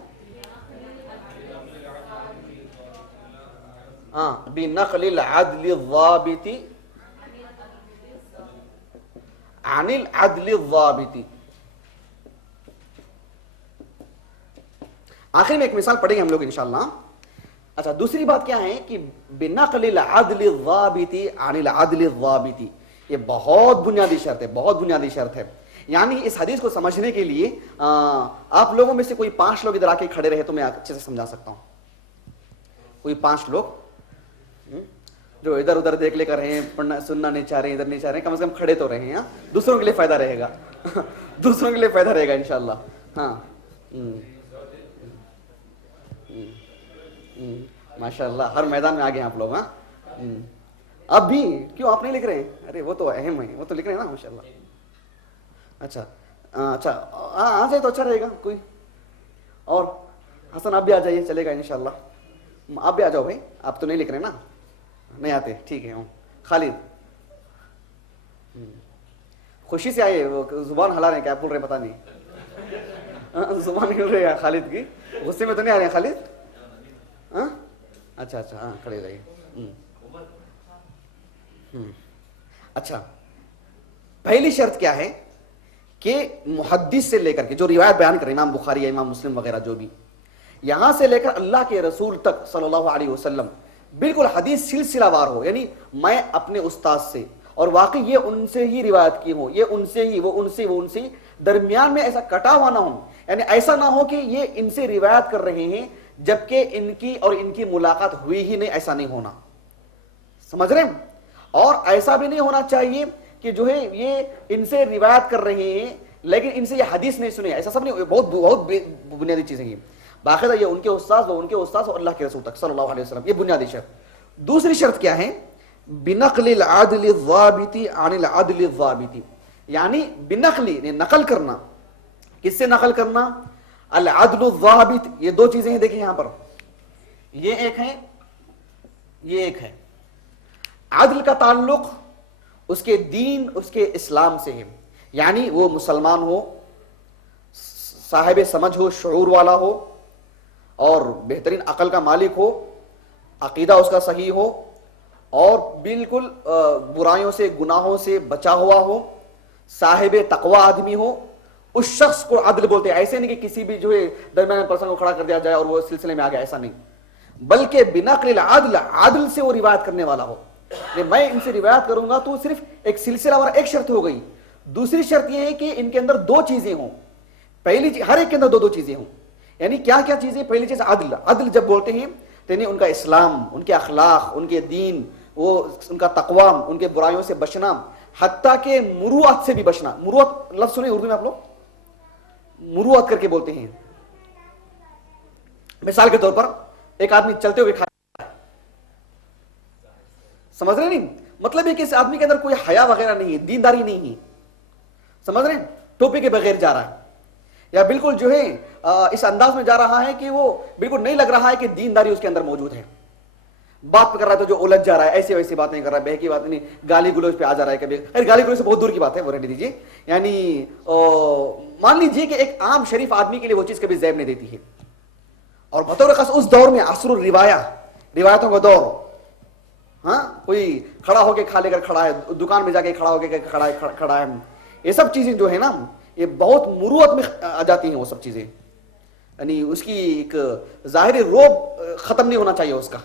ہاں بنقل العدل الضابط عن العدل الضابط. آخر میں ایک مثال پڑھیں گے ہم لوگ انشاءاللہ. اچھا دوسری بات کیا ہے کہ بنقل العدل الضابط عن العدل الضابط. یہ بہت بنیادی شرط ہے، بہت بنیادی شرط ہے. یعنی اس حدیث کو سمجھنے کے لیے آپ لوگوں میں سے کوئی 5 لوگ ادھر آ کے کھڑے رہے تو میں اچھے سے سمجھا سکتا ہوں. کوئی 5 لوگ جو ادھر ادھر دیکھ لے کر رہے ہیں، پڑھنا سننا نہیں چاہ رہے ہیں، ادھر نہیں چاہ رہے ہیں، کم سے کم کھڑے تو رہے ہیں. دوسروں کے لیے فائدہ رہے گا دوسروں کے لیے فائدہ رہے گا انشاءاللہ. ہاں ماشاء اللہ ہر میدان میں آگے ہیں آپ لوگ. ہاں اب بھی کیوں آپ نہیں لکھ رہے ہیں؟ ارے وہ تو اہم ہے، وہ تو لکھ رہے ہیں نا ماشاء اللہ. اچھا اچھا آ جائے تو اچھا رہے گا. کوئی اور؟ حسن آپ بھی آ جائیے، چلے گا انشاءاللہ. آپ بھی آ جاؤ بھائی، آپ تو نہیں لکھ رہے نا. نہیں آتے, ٹھیک ہے. خالد خوشی سے آئے, وہ زبان ہلا رہے ہیں, کیا بول رہے ہیں پتہ نہیں, زبان ہل رہے ہیں خالد کی, غصے میں تو نہیں آ رہے ہیں خالد؟ اچھا اچھا, ہاں کھڑے رہیے. اچھا, پہلی شرط کیا ہے کہ محدث سے لے کر کے جو روایت بیان کرے, امام بخاری یا امام مسلم وغیرہ جو بھی, یہاں سے لے کر اللہ کے رسول تک صلی اللہ علیہ وسلم بالکل حدیث سلسلہ وار ہو. یعنی میں اپنے استاد سے, اور واقعی یہ ان سے ہی روایت کی ہوں, یہ ان سے ہی, وہ ان سے, وہ ان سے ہی, درمیان میں ایسا کٹا ہوا نہ ہو. یعنی ایسا نہ ہو کہ یہ ان سے روایت کر رہے ہیں جبکہ ان کی اور ان کی ملاقات ہوئی ہی نہیں, ایسا نہیں ہونا. سمجھ رہے ہیں؟ اور ایسا بھی نہیں ہونا چاہیے کہ جو ہے یہ ان سے روایت کر رہے ہیں لیکن ان سے یہ حدیث نہیں سنے, ایسا سب نہیں. بہت بہت بنیادی چیزیں یہ. باقاعدہ یہ ان کے استاد, وہ ان کے استاد, اور اللہ کے رسول تک صلی اللہ علیہ وسلم, یہ بنیادی شرط. دوسری شرط کیا ہے؟ بنقل العدل الضابط عن العدل الضابط, یعنی بنقل, نقل کرنا. کس سے نقل کرنا؟ العدل الضابط. یہ دو چیزیں ہیں, دیکھیں یہاں پر, یہ ایک ہے, یہ ایک ہے. عدل کا تعلق اس کے دین, اس کے اسلام سے ہے. یعنی وہ مسلمان ہو, صاحب سمجھ ہو, شعور والا ہو, اور بہترین عقل کا مالک ہو, عقیدہ اس کا صحیح ہو, اور بالکل برائیوں سے, گناہوں سے بچا ہوا ہو, صاحب تقوی آدمی ہو. اس شخص کو عدل بولتے ہیں. ایسے نہیں کہ کسی بھی جو ہے درمیان پرسن کو کھڑا کر دیا جائے اور وہ سلسلے میں آ گیا, ایسا نہیں. بلکہ بنقل العدل, عدل سے وہ روایت کرنے والا ہو. میں ان سے روایت کروں گا تو صرف ایک سلسلہ وار, ایک شرط ہو گئی. دوسری شرط یہ ہے کہ ان کے اندر دو چیزیں ہوں. پہلی چیز, ہر ایک کے اندر دو دو چیزیں ہوں. یعنی کیا کیا چیزیں؟ پہلی چیز عدل. عدل جب بولتے ہیں تو یعنی ان کا اسلام, ان کے اخلاق, ان کے دین, وہ ان کا تقوی, ان کے برائیوں سے بچنا, حتیٰ کہ مروت سے بھی بچنا. مروت لفظ سنیں اردو میں آپ لوگ, مروت کر کے بولتے ہیں. مثال کے طور پر ایک آدمی چلتے ہوئے کھا, سمجھ رہے نہیں؟ مطلب ہے کہ اس آدمی کے اندر کوئی حیا وغیرہ نہیں ہے, دینداری نہیں ہے. سمجھ رہے ہیں؟ ٹوپی کے بغیر جا رہا ہے, یا بالکل جو ہے اس انداز میں جا رہا ہے کہ وہ بالکل نہیں لگ رہا ہے کہ دینداری اس کے اندر موجود ہے. بات پہ کر رہا ہے تو جو الجھ جا رہا ہے, ایسی ویسی بات نہیں کر رہا ہے, بہکی بات نہیں, گالی گلوچ پہ آ جا رہا ہے کبھی. گالی گلوچ سے بہت دور کی بات ہے, وہ رہنے دیجیے. یعنی مان لیجیے کہ ایک عام شریف آدمی کے لیے وہ چیز کبھی زیب نہیں دیتی ہے. اور بطور خاص اس دور میں عصر الروایہ, روایتوں کا دور, ہاں, کوئی کھڑا ہو کے کھا لے کر کھڑا ہے, دکان میں جا کے کھڑا ہو کے کھڑا ہے, یہ سب چیزیں جو ہے نا یہ بہت مروت میں آ جاتی ہیں. وہ سب چیزیں یعنی اس کی ایک ظاہری روب ختم نہیں ہونا چاہیے اس کا.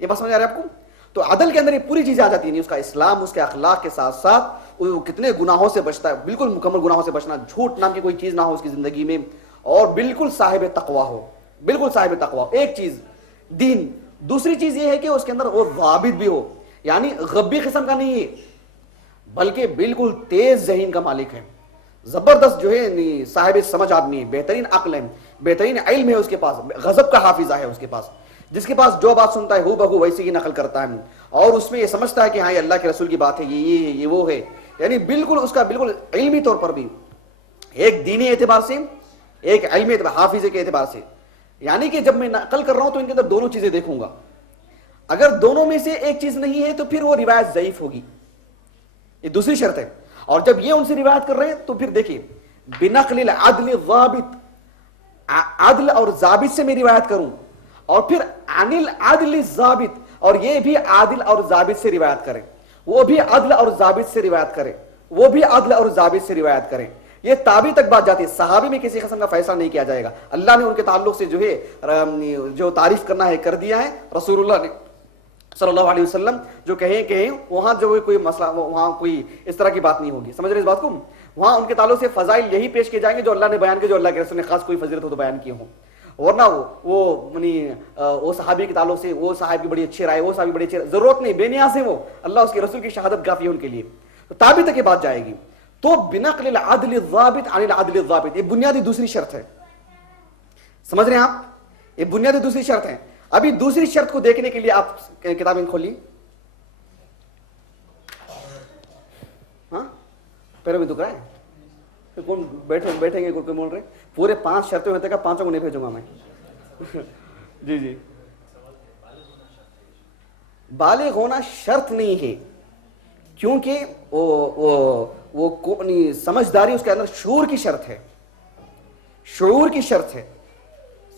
یہ بات سمجھ آ رہا ہے آپ کو؟ تو عدل کے اندر یہ پوری چیزیں آ جاتی ہیں, اس کا اسلام, اس کے اخلاق کے ساتھ ساتھ وہ کتنے گناہوں سے بچتا ہے, بالکل مکمل گناہوں سے بچنا, جھوٹ نام کی کوئی چیز نہ ہو اس کی زندگی میں, اور بالکل صاحب تقوی ہو, بالکل صاحب تقوی. ایک چیز دین. دوسری چیز یہ ہے کہ اس کے اندر وہ ضابط بھی ہو, یعنی غبی قسم کا نہیں ہے بلکہ بالکل تیز ذہن کا مالک ہے, زبردست جو ہے صاحب سمجھ آدمی ہے, بہترین عقل ہے, بہترین علم ہے اس کے پاس, غضب کا حافظہ ہے اس کے پاس, جس کے پاس جو بات سنتا ہے ہو بہو ویسے ہی نقل کرتا ہے, اور اس میں یہ سمجھتا ہے کہ ہاں یہ اللہ کے رسول کی بات ہے, یہ وہ ہے. یعنی بالکل اس کا بالکل علمی طور پر بھی, ایک دینی اعتبار سے, ایک علمی اعتبار, حافظے کے اعتبار سے. یعنی کہ جب میں نقل کر رہا ہوں تو ان کے اندر دونوں چیزیں دیکھوں گا. اگر دونوں میں سے ایک چیز نہیں ہے تو پھر وہ روایت ضعیف ہوگی. یہ دوسری شرط ہے. اور جب یہ ان سے روایت کر رہے ہیں تو پھر دیکھیے, بنقل العدل الضابط, عدل اور ضابط سے میں روایت کروں, اور پھر عن العدل الضابط, اور یہ بھی عادل اور ضابط سے روایت کریں, وہ بھی عدل اور ضابط سے روایت کریں, وہ بھی عدل اور ضابط سے روایت کریں. یہ تابعی تک بات جاتی ہے. صحابی میں کسی قسم کا فیصلہ نہیں کیا جائے گا. اللہ نے ان کے تعلق سے جو ہے جو تعریف کرنا ہے کر دیا ہے. رسول اللہ نے صلی اللہ علیہ وسلم جو کہیں وہاں جو کوئی مسئلہ, وہاں کوئی اس طرح کی بات نہیں ہوگی. سمجھ رہے اس بات کو؟ وہاں ان کے تعلق سے فضائل یہی پیش کیے جائیں گے جو اللہ نے بیان کیے, جو اللہ کے رسول نے خاص کوئی فضیلت ہو تو بیان کیے ہوں. ورنہ وہ صحابی کے تعلق سے وہ صحابی بڑی اچھی رائے, وہ صحابی بڑی اچھی رائے, ضرورت نہیں, بے نیاز ہے وہ, اللہ اس کے رسول کی شہادت کافی ہے ان کے لیے. تو تابع تک یہ بات جائے گی. تو بنقل العدل الضابط عن العدل الضابط, یہ بنیادی دوسری شرط ہے. سمجھ رہے ہیں آپ؟ یہ بنیادی دوسری شرط ہے. ابھی دوسری شرط کو دیکھنے کے لیے آپ کتابیں کھولیے. ہاں, پیروں میں دکھ رہا ہے, کون بیٹھیں گے, کوئی بول رہے پورے 5 شرطیں ہوتے, 5 کو نہیں بھیجوں گا میں. جی جی بالغ ہونا شرط نہیں ہے، کیونکہ وہ سمجھداری اس کے اندر شعور کی شرط ہے، شعور کی شرط ہے،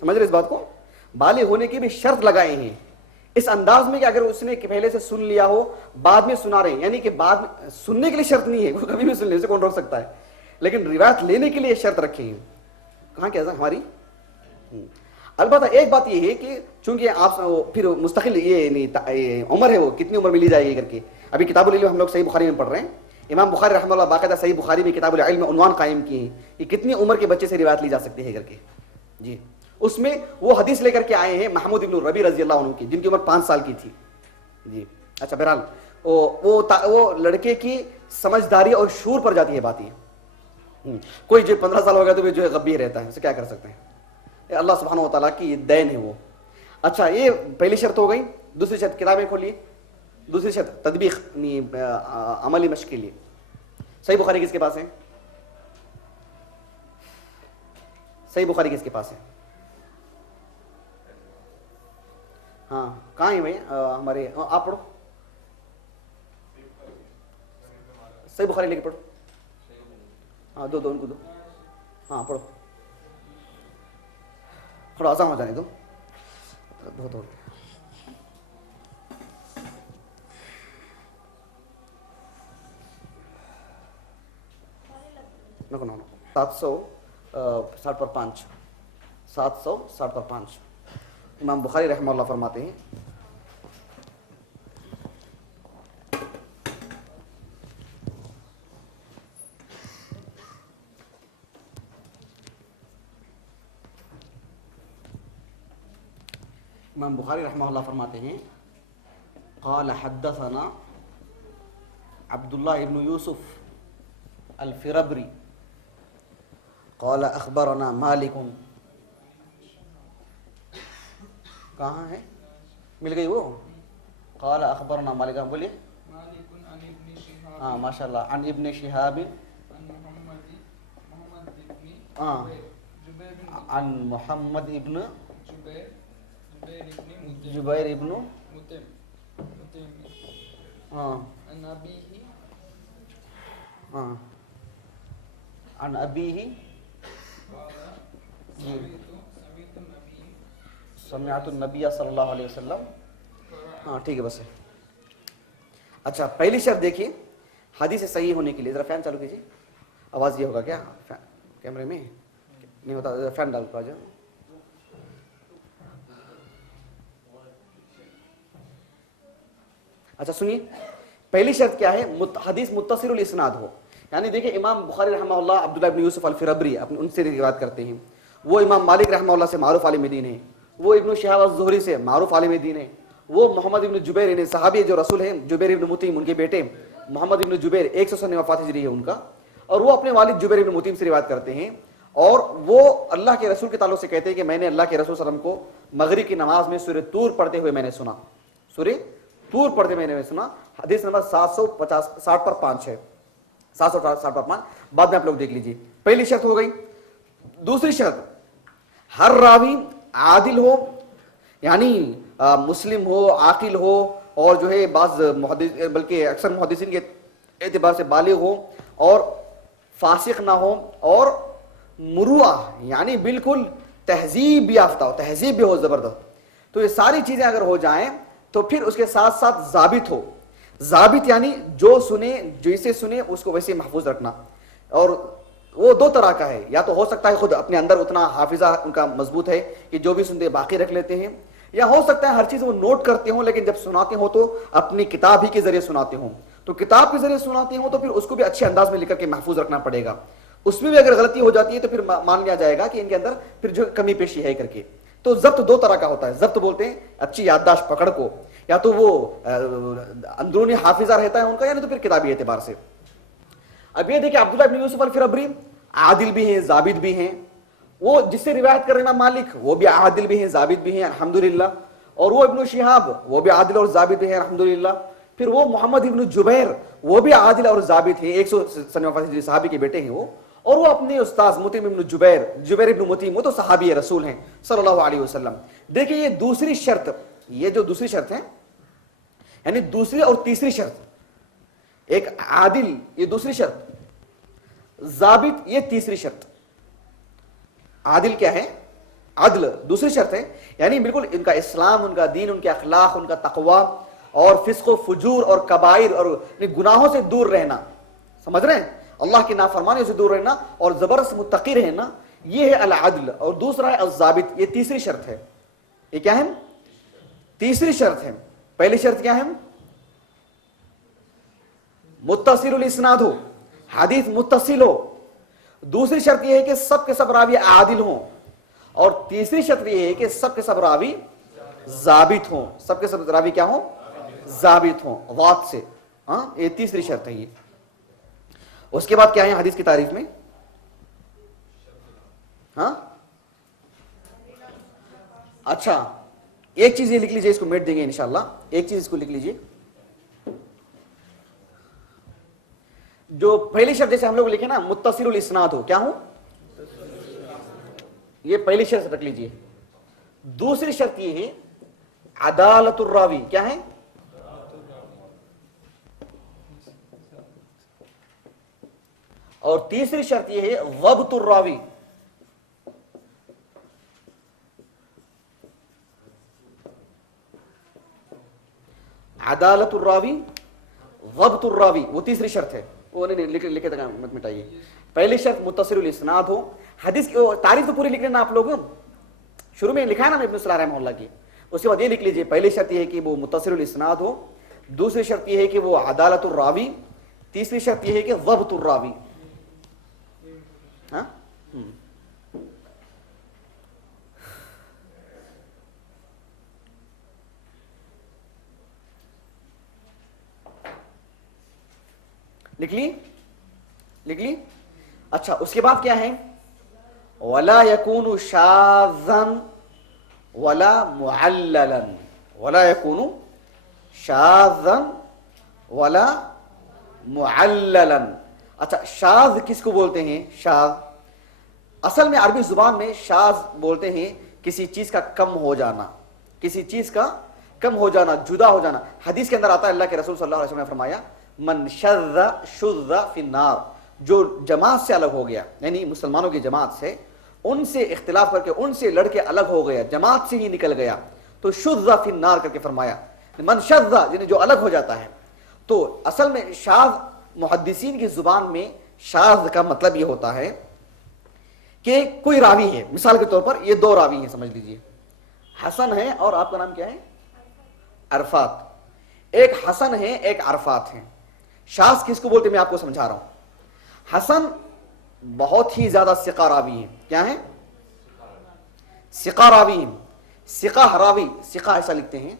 سمجھ رہے اس بات کو؟ بالغ ہونے کی بھی شرط لگائے ہیں اس انداز میں کہ اگر اس نے پہلے سے سن لیا ہو بعد میں سنا رہے ہیں، یعنی کہ بعد میں سننے کے لیے شرط نہیں ہے، وہ کبھی بھی سن لے، اسے کون روک سکتا ہے، لیکن روایت لینے کے لیے شرط رکھی ہیں. کہاں کیا ہماری. البتہ ایک بات یہ ہے کہ چونکہ آپ پھر مستقل یہ عمر ہے، وہ کتنی عمر میں لی جائے گی کر کے. ابھی کتاب العلم ہم لوگ صحیح بخاری میں پڑھ رہے ہیں، امام بخاری رحمہ اللہ باقاعدہ صحیح بخاری میں کتاب العلم میں عنوان قائم کیے ہیں کہ کتنی عمر کے بچے سے روایت لی جا سکتی ہے کر کے. جی اس میں وہ حدیث لے کر کے آئے ہیں محمود ابن ربی رضی اللہ عنہ کی، جن کی عمر 5 سال کی تھی. جی اچھا بہرحال وہ لڑکے کی سمجھداری اور شعور پر جاتی ہے بات. یہ کوئی جو 15 سال ہو گیا تو جو ہے غبی رہتا ہے، اسے کیا کر سکتے ہیں، اللہ سبحانہ و تعالیٰ کی دین ہے وہ. اچھا یہ پہلی شرط ہو گئی. دوسری شرط کتابیں کھولیے. دوسری شرط تطبیق عملی مشق کے لیے. صحیح بخاری کس کے پاس ہے؟ صحیح بخاری کس کے پاس ہے؟ ہاں کہاں ہے بھائی ہمارے؟ آپ پڑھو صحیح بخاری لے کے پڑھو. ہاں دو ان کو دو. ہاں پڑھو، تھوڑا آسان ہو جانے دو، بہت ہو گیا. نو 760 پر 5، 760 پر 5. امام بخاری رحمہ اللہ فرماتے ہیں امام بخاری رحمہ اللہ فرماتے ہیں قال حدثنا عبداللہ ابن یوسف الفربری قال اخبرنا مالک. کہاں ہے؟ مل گئی وہ. قال اخبرنا مالک، بولیے. ہاں ماشاء اللہ. عن ابن شہاب عن محمد ابن جبیر ابن عن ابیہ سمعت النبی صلی اللہ علیہ وسلم. ہاں ٹھیک ہے بس ہے. اچھا پہلی شرط دیکھیے حدیث صحیح ہونے کے لیے. ذرا فین چالو کیجیے. آواز یہ ہوگا کیا کیمرے میں نہیں ہوتا؟ فین ڈال کو آ جاؤ. اچھا سنیے پہلی شرط کیا ہے؟ حدیث متصل الاسناد ہو. یعنی دیکھیں امام بخاری رحمہ اللہ عبداللہ ابن یوسف الفربری ان سے روایت کرتے ہیں. وہ امام مالک رحمہ اللہ سے معروف عالم دین ہے. وہ ابن شہاب الزہری سے معروف عالم دین ہے. وہ محمد ابن جبیر صحابی جو رسول ہیں، جبیر ابن مطعم ان کے بیٹے محمد ابن جبیر 100 وفات ہجری ہے ان کا، اور وہ اپنے والد جبیر ابن مطعم سے روایت کرتے ہیں. اور وہ اللہ کے رسول کے تعلق سے کہتے ہیں کہ میں نے اللہ کے رسول صلی اللہ علیہ وسلم کو مغرب کی نماز میں سورہ طور پڑھتے ہوئے میں نے سنا. سورہ طور پڑھتے میں نے سنا. حدیث نمبر 760 پر 5 ہے. 760 پر 5 بعد میں آپ لوگ دیکھ لیجیے. پہلی شرط ہو گئی. دوسری شرط ہر راوی عادل ہو، یعنی مسلم ہو، عاقل ہو، اور جو ہے بعض محدث بلکہ اکثر محدثین کے اعتبار سے بالغ ہو، اور فاسق نہ ہو، اور مروءہ یعنی بالکل تہذیب بھی یافتہ ہو، تہذیب بھی ہو زبردست. تو یہ ساری چیزیں اگر ہو جائیں تو پھر اس کے ساتھ ساتھ ضابط ہو. ضابط یعنی جو سنے جیسے سنے اس کو ویسے محفوظ رکھنا. اور وہ دو طرح کا ہے، یا تو ہو سکتا ہے خود اپنے اندر اتنا حافظہ ان کا مضبوط ہے کہ جو بھی سنتے باقی رکھ لیتے ہیں، یا ہو سکتا ہے ہر چیز وہ نوٹ کرتے ہوں لیکن جب سناتے ہوں تو اپنی کتاب ہی کے ذریعے سناتے ہوں. تو کتاب کے ذریعے سناتے ہوں تو پھر اس کو بھی اچھے انداز میں لکھ کر کے محفوظ رکھنا پڑے گا. اس میں بھی اگر غلطی ہو جاتی ہے تو پھر مان لیا جائے گا کہ ان کے اندر پھر جو کمی پیشی ہے کر کے. تو ضبط دو طرح کا ہوتا ہے. ضبط بولتے ہیں اچھی یادداشت پکڑ کو، یا تو وہ اندرونی حافظہ رہتا ہے ان کا، یا نہیں تو پھر کتابی اعتبار سے. اب یہ دیکھیں عبداللہ ابن یوسف الفربری عادل بھی ہیں، ضابط بھی ہیں. وہ جس سے روایت کر رہے ہیں مالک وہ بھی عادل بھی ہیں، ضابط بھی ہیں الحمدللہ. اور وہ ابن شہاب وہ بھی عادل اور ضابط بھی ہیں الحمدللہ. پھر وہ محمد ابن جبیر وہ بھی عادل اور ضابط ہیں، 100 سنہ وفات صحابی کے بیٹے ہیں وہ. اور وہ اپنے استاذ مطعم ابن جبیر ابن مطعم، وہ تو صحابی رسول ہیں صلی اللہ علیہ وسلم. دیکھیں یہ دوسری شرط، یہ جو دوسری شرط ہے یعنی دوسری اور تیسری شرط. ایک عادل یہ دوسری شرط, ضابط یہ تیسری شرط. عادل کیا ہے؟ عدل دوسری شرط ہے, یعنی بالکل ان کا اسلام, ان کا دین, ان کے اخلاق, ان کا تقوی اور فسق و فجور اور کبائر اور گناہوں سے دور رہنا, سمجھ رہے ہیں, اللہ کی نافرمانیوں سے دور رہنا اور زبردست متقی رہنا, یہ ہے العدل. اور دوسرا ہے الضابط, یہ تیسری شرط ہے. یہ کیا ہے؟ تیسری شرط ہے. پہلی شرط کیا ہے؟ متصل الاسناد ہو, حدیث متصل ہو. دوسری شرط یہ ہے کہ سب کے سب راوی عادل ہوں, اور تیسری شرط یہ ہے کہ سب کے سب راوی ضابط ہوں. سب کے سب راوی کیا ہوں؟ ضابط ہوں, ضابط سے. ہاں, یہ تیسری شرط ہے. یہ اس کے بعد کیا ہے حدیث کی تعریف میں؟ ہاں اچھا, ایک چیز یہ لکھ لیجئے, اس کو میٹ دیں گے انشاءاللہ. ایک چیز اس کو لکھ لیجئے, جو پہلی شرط جیسے ہم لوگ لکھے نا متصل الاسناد ہو, کیا ہوں؟ یہ پہلی شرط رکھ لیجئے. دوسری شرط یہ ہے عدالت الراوی, کیا ہے؟ اور تیسری شرط یہ ہے ضبط الراوی. عدالت الراوی, ضبط الراوی, وہ تیسری شرط ہے. وہ نہیں لکھے تک مت مٹائیے. پہلی شرط متصل الاسناد ہو. حدیث کی تعریف تو پوری لکھ لینا آپ لوگ, شروع میں لکھا ہے نا ابن صلاح رحمہ اللہ کی. اس کے بعد یہ لکھ لیجئے, پہلی شرط یہ ہے کہ وہ متصل الاسناد ہو, دوسری شرط یہ ہے کہ وہ عدالت الراوی, تیسری شرط یہ ہے کہ ضبط الراوی. ہاں لکھ لی. اچھا, اس کے بعد کیا ہے؟ ولا يكون شاذا ولا معللا. ولا يكون شاذا ولا معللا. اچھا, شاذ کس کو بولتے ہیں؟ شاذ اصل میں عربی زبان میں شاذ بولتے ہیں کسی چیز کا کم ہو جانا, کسی چیز کا کم ہو جانا, جدا ہو جانا. حدیث کے اندر آتا ہے, اللہ کے رسول صلی اللہ علیہ وسلم نے فرمایا من شذ شذ فی النار, جو جماعت سے الگ ہو گیا, یعنی مسلمانوں کی جماعت سے, ان سے اختلاف کر کے, ان سے لڑ کے الگ ہو گیا, جماعت سے ہی نکل گیا, تو شذ فی النار کر کے فرمایا. من شذ یعنی جو الگ ہو جاتا ہے. تو اصل میں شاذ محدثین کی زبان میں شاذ کا مطلب یہ ہوتا ہے کہ کوئی راوی ہے, مثال کے طور پر یہ دو راوی ہیں سمجھ لیجئے, حسن ہے اور آپ کا نام کیا ہے؟ عرفات. ایک حسن ہے, ایک عرفات ہے. شاذ کس کو بولتے میں آپ کو سمجھا رہا ہوں. حسن بہت ہی زیادہ ثقہ راوی ہیں. کیا ہیں؟ ثقہ راوی ہیں. ثقہ راوی, ثقہ ایسا لکھتے ہیں,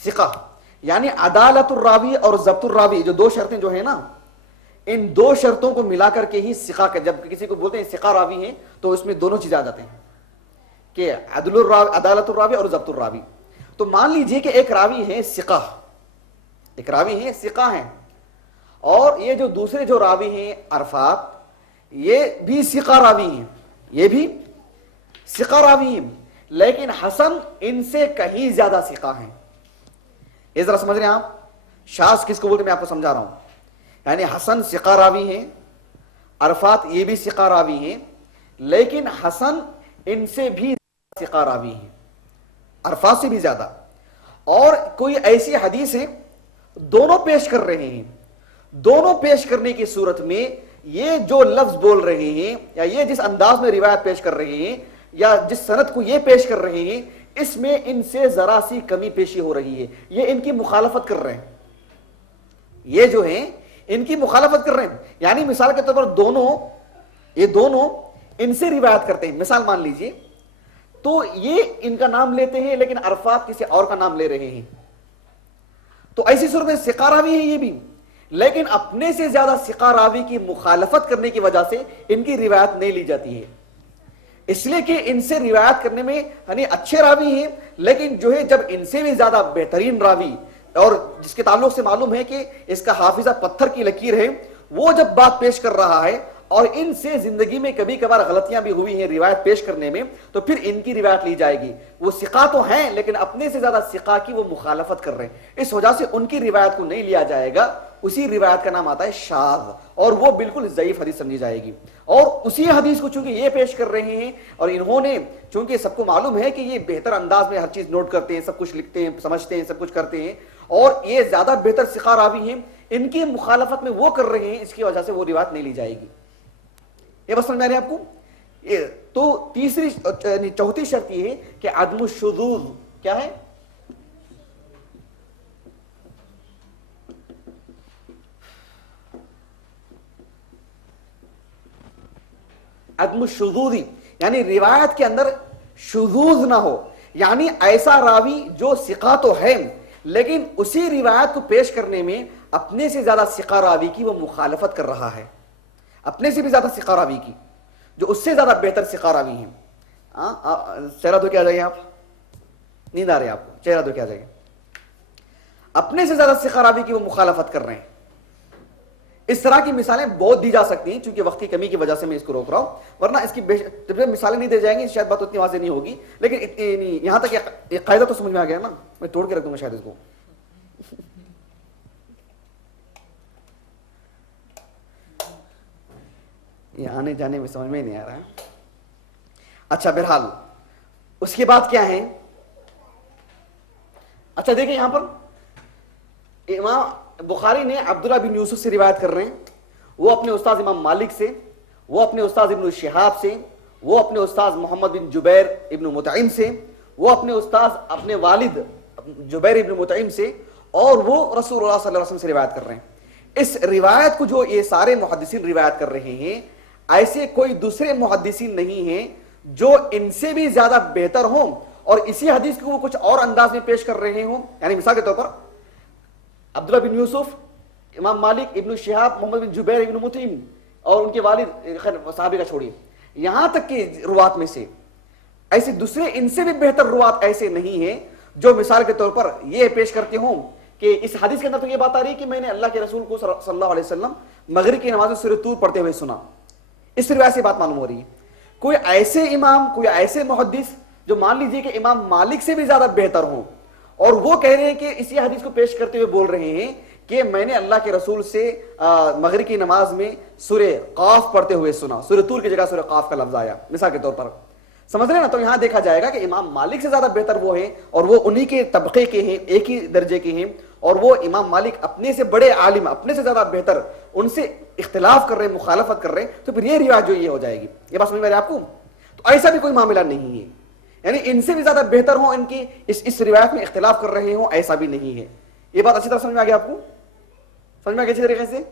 ثقہ یعنی عدالت الراوی اور ضبط الراوی, جو دو شرطیں جو ہیں نا, ان دو شرطوں کو ملا کر کے ہی ثقہ کا, جب کسی کو بولتے ہیں ثقہ راوی ہیں تو اس میں دونوں چیزیں آ جاتے ہیں کہ عدالت الراوی اور ضبط الراوی. تو مان لیجئے کہ ایک راوی ہے ثقہ, ایک راوی ہے ثقہ ہیں, اور یہ جو دوسرے جو راوی ہیں عرفات, یہ بھی ثقہ راوی ہیں, یہ بھی ثقہ راوی ہیں, لیکن حسن ان سے کہیں زیادہ ثقہ ہیں. یہ ذرا سمجھ رہے ہیں آپ, شاذ کس کو بولتے میں آپ کو سمجھا رہا ہوں. یعنی حسن ثقہ راوی ہیں, عرفات یہ بھی ثقہ راوی ہیں, لیکن حسن ان سے بھی ثقہ راوی ہیں, عرفات سے بھی زیادہ. اور کوئی ایسی حدیث ہے دونوں پیش کر رہے ہیں, دونوں پیش کرنے کی صورت میں یہ جو لفظ بول رہے ہیں, یا یہ جس انداز میں روایت پیش کر رہے ہیں, یا جس سند کو یہ پیش کر رہے ہیں, اس میں ان سے ذرا سی کمی پیشی ہو رہی ہے, یہ ان کی مخالفت کر رہے ہیں, یہ جو ہیں ان کی مخالفت کر رہے ہیں. یعنی مثال کے طور پر دونوں, یہ دونوں ان سے روایت کرتے ہیں. مثال مان لیجئے, تو یہ ان کا نام لیتے ہیں لیکن عرفات کسی اور کا نام لے رہے ہیں, تو ایسی صورت میں ثقہ راوی ہیں یہ بھی, لیکن اپنے سے زیادہ ثقہ راوی کی مخالفت کرنے کی وجہ سے ان کی روایت نہیں لی جاتی ہے. اس لیے کہ ان سے روایت کرنے میں یعنی اچھے راوی ہیں, لیکن جو ہے جب ان سے بھی زیادہ بہترین راوی, اور جس کے تعلق سے معلوم ہے کہ اس کا حافظہ پتھر کی لکیر ہے, وہ جب بات پیش کر رہا ہے اور ان سے زندگی میں کبھی کبھار غلطیاں بھی ہوئی ہیں روایت پیش کرنے میں، تو پھر ان کی روایت لی جائے گی. وہ ثقہ تو ہیں لیکن اپنے سے زیادہ ثقہ کی وہ مخالفت کر رہے ہیں، اس وجہ سے ان کی روایت کو نہیں لیا جائے گا. اسی روایت کا نام آتا ہے شاذ، اور وہ بالکل ضعیف حدیث سمجھی جائے گی. اور اسی حدیث کو چونکہ یہ پیش کر رہے ہیں، اور انہوں نے چونکہ سب کو معلوم ہے کہ یہ بہتر انداز میں ہر چیز نوٹ کرتے ہیں، سب کچھ لکھتے ہیں، سمجھتے ہیں، سب کچھ کرتے ہیں، اور یہ زیادہ بہتر ثقہ راوی ہیں، ان کی مخالفت میں وہ کر رہے ہیں، اس کی وجہ سے وہ روایت نہیں لی جائے گی. یہ بس سمجھ میں آ رہی ہے آپ کو؟ تو چوتھی شرط یہ ہے کہ عدم الشذوذ کیا ہے؟ عدم الشذوذ یعنی روایت کے اندر شذوذ نہ ہو، یعنی ایسا راوی جو ثقہ تو ہے لیکن اسی روایت کو پیش کرنے میں اپنے سے زیادہ ثقہ راوی کی وہ مخالفت کر رہا ہے، اپنے سے بھی زیادہ ثقہ راوی کی، جو اس سے زیادہ بہتر ثقہ راوی ہیں. چہرہ دھو کے آ جائیے، آپ نیند آ رہے ہیں آپ کو، چہرہ دھو کے آ جائیے. اپنے سے زیادہ ثقہ راوی کی وہ مخالفت کر رہے ہیں. اس طرح کی مثالیں بہت دی جا سکتی ہیں، چونکہ وقت کی کمی کی وجہ سے میں اس کو روک رہا ہوں، ورنہ اس کی مثالیں نہیں دے جائیں گی شاید بات اتنی واضح نہیں ہوگی. لیکن یہاں تک ایک قاعدہ تو سمجھ میں آ گیا نا، میں توڑ کے رکھ دوں گا شاید اس کو. یہ آنے جانے میں سمجھ میں نہیں آ رہا ہے. اچھا بہرحال اس کے بعد کیا ہے؟ اچھا دیکھیں یہاں پر امام بخاری نے عبداللہ بن یوسف سے روایت کر رہے ہیں، وہ اپنے استاد امام مالک سے، وہ اپنے استاد ابن شہاب سے، وہ اپنے استاد محمد بن جبیر ابن مطعم سے، وہ اپنے استاد اپنے والد جبیر ابن مطعم سے، اور وہ رسول اللہ صلی اللہ علیہ وسلم سے روایت کر رہے ہیں. اس روایت کو جو یہ سارے محدثین روایت کر رہے ہیں، ایسے کوئی دوسرے محدثین نہیں ہیں جو ان سے بھی زیادہ بہتر ہوں اور اسی حدیث کو وہ کچھ اور انداز میں پیش کر رہے ہوں. یعنی مثال کے طور پر عبداللہ بن یوسف، امام مالک، ابن شہاب، محمد بن جبیر ابن مطعم اور ان کے والد، خیر صحابی کا چھوڑیے، یہاں تک کہ روات میں سے ایسے دوسرے ان سے بھی بہتر روات ایسے نہیں ہیں جو مثال کے طور پر یہ پیش کرتے ہوں کہ اس حدیث کے اندر تو یہ بات آ رہی ہے کہ میں نے اللہ کے رسول کو صلی اللہ علیہ وسلم مغرب کی نماز میں سورۃ طور پڑھتے ہوئے سنا. اس روایت سے بات معلوم ہو رہی ہے. کوئی ایسے امام، کوئی ایسے محدث جو مان لیجئے کہ امام مالک سے بھی زیادہ بہتر ہوں، اور وہ کہہ رہے ہیں کہ اسی حدیث کو پیش کرتے ہوئے بول رہے ہیں کہ میں نے اللہ کے رسول سے مغرب کی نماز میں سورہ قاف پڑھتے ہوئے سنا. سورہ طور کی جگہ سورہ قاف کا لفظ آیا مثال کے طور پر، سمجھ رہے ہیں نا؟ تو یہاں دیکھا جائے گا کہ امام مالک سے زیادہ بہتر وہ ہیں، اور وہ انہی کے طبقے کے ہیں، ایک ہی درجے کے ہیں، اور وہ امام مالک اپنے سے بڑے عالم، اپنے سے زیادہ بہتر، ان سے اختلاف کر رہے ہیں، مخالفت کر رہے ہیں. تو پھر یہ روایت جو یہ ہو جائے گی. یہ بات سمجھ میں آ رہی ہے آپ کو؟ تو ایسا بھی کوئی معاملہ نہیں ہے، یعنی ان سے بھی زیادہ بہتر ہوں، ان کی اس روایت میں اختلاف کر رہے ہوں، ایسا بھی نہیں ہے. یہ بات اچھی طرح سمجھ میں آ گئی آپ کو؟ سمجھ میں آ گئی اچھی طریقے سے؟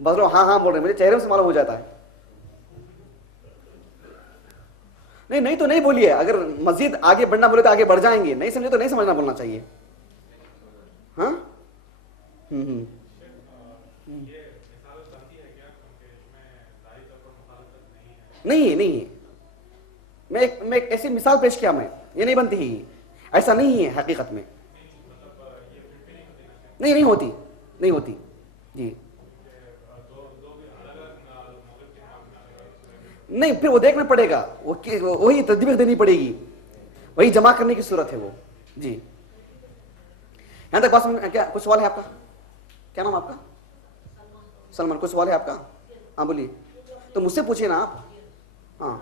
بس لوگ ہاں ہاں بول رہے ہیں، مجھے چہرے سے معلوم ہو جاتا ہے. نہیں تو نہیں بولیے، اگر مزید آگے بڑھنا بولے تو آگے بڑھ جائیں گے، نہیں سمجھے تو نہیں سمجھنا بولنا چاہیے. ہاں نہیں میں ایک ایسی مثال پیش کیا، میں یہ نہیں بنتی ہی، ایسا نہیں ہے حقیقت میں. نہیں ہوتی جی. نہیں پھر وہ دیکھنا پڑے گا، وہی تدبیر دینی پڑے گی، وہی جمع کرنے کی صورت ہے وہ. جی یہاں تک بات سمجھ. کیا کچھ سوال ہے آپ کا؟ کیا نام آپ کا؟ سلمان. کچھ سوال ہے آپ کا؟ ہاں بولیے. تو مجھ سے پوچھیے نا آپ. ہاں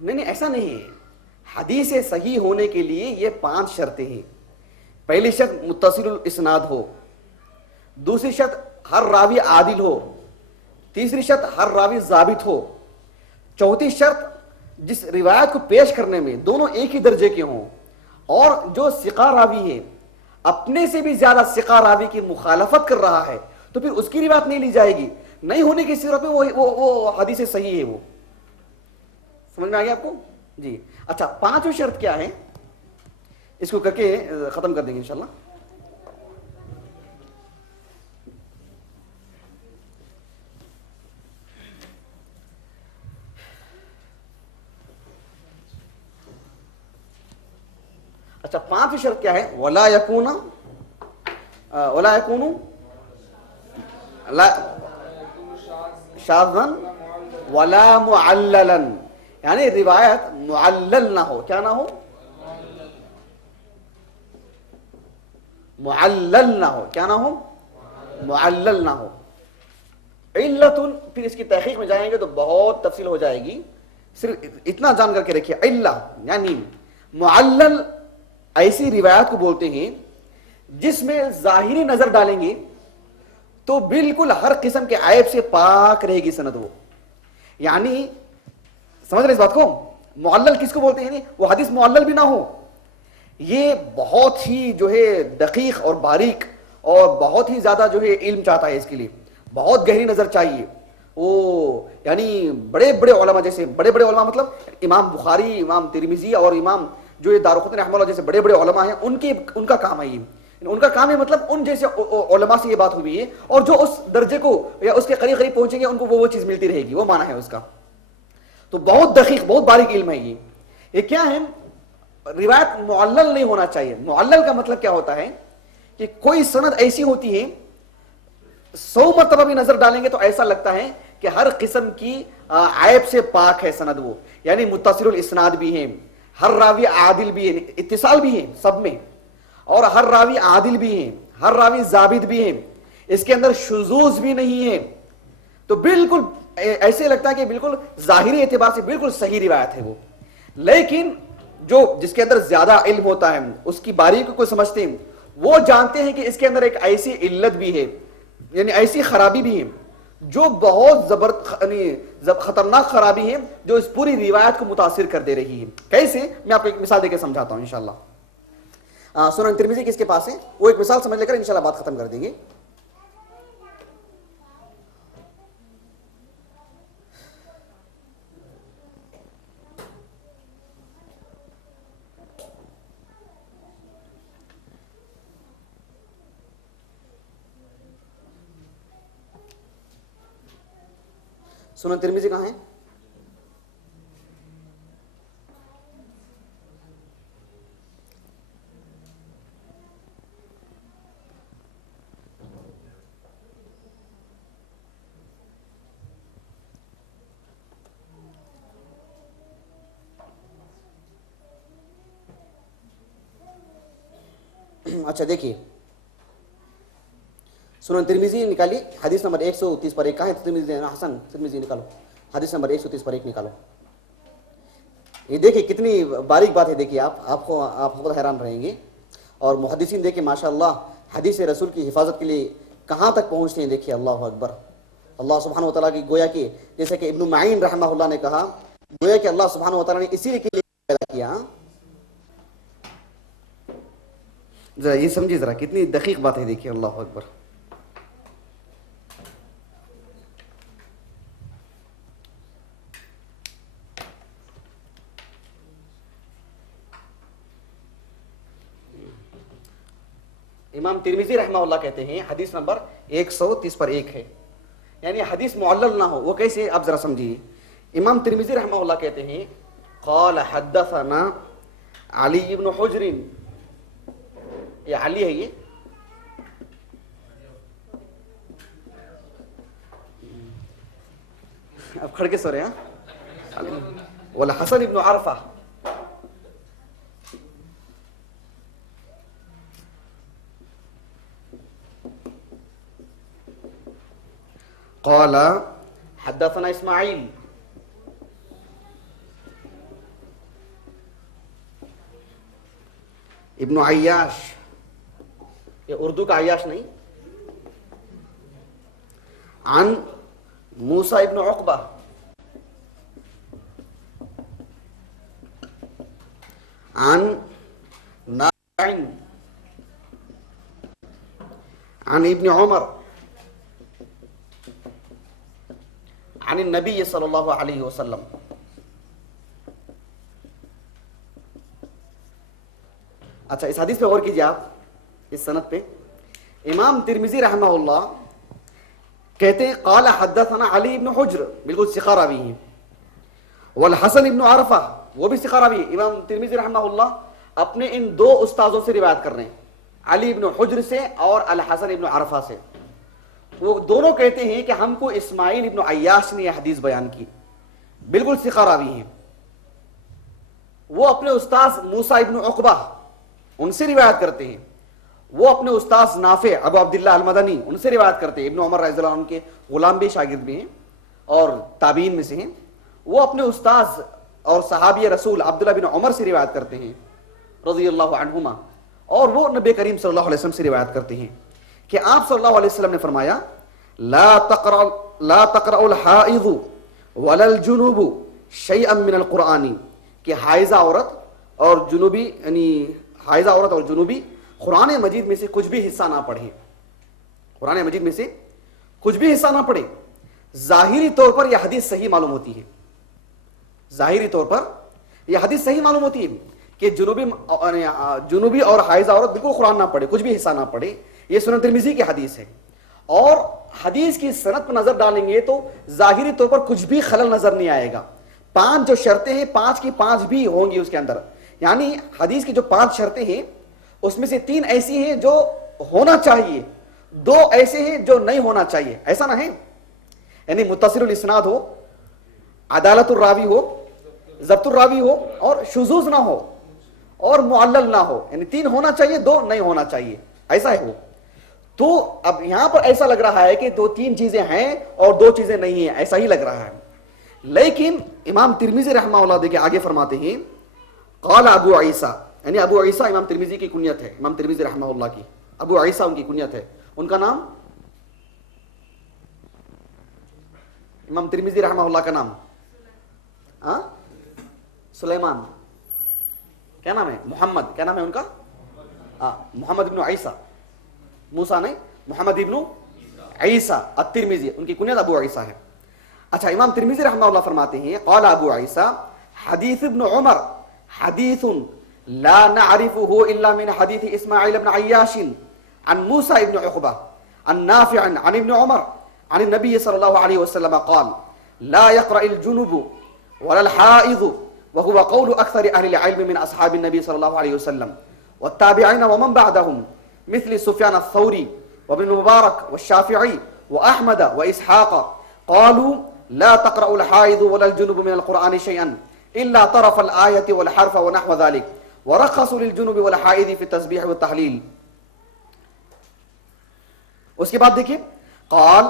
نہیں ایسا نہیں ہے. حدیث صحیح ہونے کے لیے یہ 5 شرطیں ہیں. پہلی شرط متصل الاسناد ہو، دوسری شرط ہر راوی عادل ہو، تیسری شرط ہر راوی ضابط ہو، چوتھی شرط جس روایت کو پیش کرنے میں دونوں ایک ہی درجے کے ہوں، اور جو ثقہ راوی ہے اپنے سے بھی زیادہ ثقہ راوی کی مخالفت کر رہا ہے تو پھر اس کی روایت نہیں لی جائے گی. نہیں ہونے کی صورت میں وہ حدیث صحیح ہے. وہ سمجھ میں آ گیا آپ کو؟ جی. اچھا 5ویں شرط کیا ہے، اس کو کر کے ختم کر دیں گے انشاءاللہ. اچھا پانچویں شرط کیا ہے؟ ولا یکون ولا یکون لا شاذن ولا معللا، یعنی روایت معلل نہ ہو. کیا نہ ہو؟ معلل نہ ہو. کیا نہ ہو؟ معلل نہ ہو. علت، پھر اس کی تحقیق میں جائیں گے تو بہت تفصیل ہو جائے گی، صرف اتنا جان کر کے رکھیے. علت یعنی معلل ایسی روایت کو بولتے ہیں جس میں ظاہری نظر ڈالیں گے تو بالکل ہر قسم کے عیب سے پاک رہے گی سند. وہ یعنی سمجھ رہے اس بات کو؟ معلل کس کو بولتے ہیں؟ وہ حدیث معلل بھی نہ ہو، یہ بہت ہی جو ہے دقیق اور باریک اور بہت ہی زیادہ جو ہے علم چاہتا ہے، اس کے لیے بہت گہری نظر چاہیے. وہ یعنی بڑے بڑے علماء، جیسے بڑے بڑے علماء مطلب امام بخاری، امام ترمذی اور امام جو یہ دارقطنی رحمہ اللہ جیسے بڑے بڑے علماء ہیں، ان کا کام ہے یہ. ان کا کام ہے مطلب ان جیسے علماء سے یہ بات ہوئی ہے، اور جو اس درجے کو یا اس کے قریب قریب پہنچیں گے ان کو وہ چیز ملتی رہے گی، وہ معنی ہے اس کا. تو بہت دقیق، بہت باریک علم ہے یہ کیا ہے؟ روایت معلل نہیں ہونا چاہیے. معلل کا مطلب کیا ہوتا ہے کہ کوئی سند ایسی ہوتی ہے 100 مرتبہ بھی نظر ڈالیں گے تو ایسا لگتا ہے کہ ہر قسم کی عیب سے پاک ہے سند. وہ یعنی متصل الاسناد بھی ہے، ہر راوی عادل بھی ہے، اتصال بھی ہے سب میں، اور ہر راوی عادل بھی ہے، ہر راوی ضابط بھی ہے، اس کے اندر شذوذ بھی نہیں ہے. تو بالکل ایسے لگتا ہے کہ بالکل ظاہری اعتبار سے بالکل صحیح روایت ہے وہ. لیکن جو جس کے اندر زیادہ علم ہوتا ہے، اس کی باریکی کو سمجھتے ہیں، وہ جانتے ہیں کہ اس کے اندر ایک ایسی علت بھی ہے، یعنی ایسی خرابی بھی ہے جو بہت خطرناک خرابی ہے، جو اس پوری روایت کو متاثر کر دے رہی ہے. کیسے؟ میں آپ کو ایک مثال دے کے سمجھاتا ہوں انشاءاللہ. سنن ترمذی کس کے پاس ہے؟ وہ ایک مثال سمجھ لے کر انشاءاللہ بات ختم کر دیں گے. سنن ترمذی کہاں ہے؟ اچھا دیکھیے، سنن ترمذی نکالیے حدیث نمبر 130 پر ایک. کہاں ہے ترمذی؟ حسن ترمذی نکالو، حدیث نمبر 130 پر ایک نکالو. یہ دیکھیے کتنی باریک بات ہے. دیکھیے آپ خود حیران رہیں گے. اور محدثین دیکھیں ماشاءاللہ حدیث رسول کی حفاظت کے لیے کہاں تک پہنچتے ہیں. دیکھیے اللہ اکبر. اللہ سبحانہ وتعالیٰ کی گویا کہ جیسے کہ ابن معین رحمہ اللہ نے کہا، گویا کہ اللہ سبحانہ وتعالیٰ نے اسی کے لیے پیدا کیا. ذرا یہ سمجھیے، ذرا کتنی دقیق بات ہے. دیکھیے اللہ اکبر. امام ترمذی رحمہ اللہ کہتے ہیں حدیث نمبر 130 پر ایک ہے، یعنی حدیث معلل نہ ہو. وہ کیسے؟ آپ ذرا سمجھیے. امام ترمذی رحمہ اللہ کہتے ہیں قال حدثنا علی بن حجر. یہ علی ہے، یہ اب کھڑ کے سو رہے ہیں. والحسن بن عرفہ. قال حدثنا اسماعیل ابن عیاش. یہ اردو کا عیاش نہیں. عن موسیٰ ابن عقبہ عن نافع عن ابن عمر عن النبی صلی اللہ علیہ وسلم. اچھا اس حدیث پہ غور کیجیے آپ. اس سند پہ امام ترمذی رحمہ اللہ کہتے ہیں قال حدثنا علی ابن حجر، بالکل ثقہ راوی ہیں. والحسن ابن عرفہ، وہ بھی ثقہ راوی ہے. امام ترمذی رحمہ اللہ اپنے ان دو استاذوں سے روایت کر رہے ہیں، علی ابن حجر سے اور الحسن ابن عرفہ سے. وہ دونوں کہتے ہیں کہ ہم کو اسماعیل ابن عیاش نے یہ حدیث بیان کی، بالکل ثقہ راوی ہیں. وہ اپنے استاذ موسیٰ ابن عقبہ ان سے روایت کرتے ہیں. وہ اپنے استاذ نافع ابو عبداللہ المدنی ان سے روایت کرتے ہیں. ابن عمر رضی اللہ عنہ کے غلام بھی، شاگرد بھی ہیں اور تابعین میں سے ہیں. وہ اپنے استاذ اور صحابی رسول عبداللہ بن عمر سے روایت کرتے ہیں رضی اللہ عنہما، اور وہ نبی کریم صلی اللہ علیہ وسلم سے روایت کرتے ہیں کہ آپ صلی اللہ علیہ وسلم نے فرمایا لا تقرأ الحائض ولا الجنوب شيئا من القرآن، کہ حائضہ عورت اور جنوبی، یعنی حائضہ عورت اور جنوبی قرآن مجید میں سے کچھ بھی حصہ نہ پڑھیں. قرآن مجید میں سے کچھ بھی حصہ نہ پڑھیں. ظاہری طور پر یہ حدیث صحیح معلوم ہوتی ہے، ظاہری طور پر یہ حدیث صحیح معلوم ہوتی ہے کہ جنوبی اور حائضہ عورت بالکل قرآن نہ پڑھے، کچھ بھی حصہ نہ پڑھے. یہ سنن ترمذی کی حدیث ہے، اور حدیث کی سند پر نظر ڈالیں گے تو ظاہری طور پر کچھ بھی خلل نظر نہیں آئے گا. 5 جو شرطیں ہیں 5 کی 5 بھی ہوں گی اس کے اندر. یعنی حدیث کی جو 5 شرطیں ہیں اس میں سے 3 ایسی ہیں جو ہونا چاہیے، 2 ایسے ہیں جو نہیں ہونا چاہیے. ایسا نہ ہے، یعنی متصل الاسناد ہو، عدالت الراوی ہو، ضبط الراوی ہو، اور شذوذ نہ ہو، اور معلل نہ ہو. یعنی 3 ہونا چاہیے، 2 نہیں ہونا چاہیے، ایسا ہے وہ. تو اب یہاں پر ایسا لگ رہا ہے کہ 2-3 چیزیں ہیں اور 2 چیزیں نہیں ہیں، ایسا ہی لگ رہا ہے. لیکن امام ترمذی رحمہ اللہ دیکھیں آگے فرماتے ہیں قال ابو عیسیٰ، یعنی ابو عیسیٰ امام ترمذی کی کنیت ہے، امام ترمذی رحمہ اللہ کی ابو عیسیٰ ان کی کنیت ہے. ان کا نام، امام ترمذی رحمہ اللہ کا نام سلیمان، کیا نام ہے؟ محمد، کیا نام ہے ان کا؟ محمد ابن عیسیٰ، موسیٰ نہیں، محمد ابن عیسیٰ الترمذی، ان کی کنیت ابو عیسیٰ ہے. اچھا، امام ترمذی رحمہ اللہ فرماتے ہیں قال ابو عیسیٰ حدیث ابن عمر حدیث لا نعرفه الا من حدیث اسماعیل ابن عیاش عن موسیٰ ابن عقبہ عن نافع عن ابن عمر عن النبي صلى الله عليه وسلم قال لا يقرأ الجنوب ولا الحائض، وهو قول أكثر أهل العلم من أصحاب النبي صلى الله عليه وسلم والتابعين ومن بعدهم مثل سفيان الثوري وابن المبارك والشافعي وأحمد وإسحاق قالوا لا تقرأ الحائض ولا الجنوب من القرآن شيئا إلا طرف الآية والحرف ونحو ذلك ورخصوا للجنوب والحائض في التسبيح والتهليل. اس کے بعد دیکھیں قال،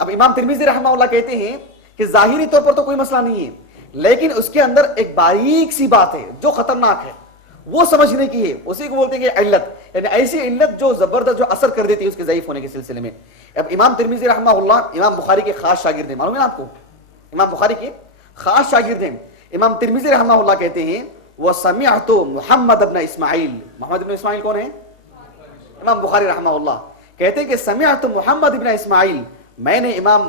اب امام ترمذی رحمہ اللہ کہتے ہیں کہ ظاہری طور پر تو کوئی مسئلہ نہیں ہے، لیکن اس کے اندر ایک باریک سی بات ہے جو خطرناک ہے، وہ سمجھنے کی ہے. اسی کو بولتے ہیں کہ علت، یعنی ایسی علت جو زبردست، جو اثر کر دیتی ہے اس کے ضعیف ہونے کے سلسلے میں. اب امام ترمذی رحمہ اللہ امام بخاری کے خاص شاگرد ہیں، معلوم ہے آپ کو، امام بخاری کے خاص شاگرد ہیں. امام ترمذی رحمہ اللہ کہتے ہیں وسمعت محمد ابن اسماعیل، محمد ابن اسماعیل کون ہے؟ امام بخاری رحمہ اللہ کہتے ہیں کہ سمعت محمد ابن اسماعیل، میں نے امام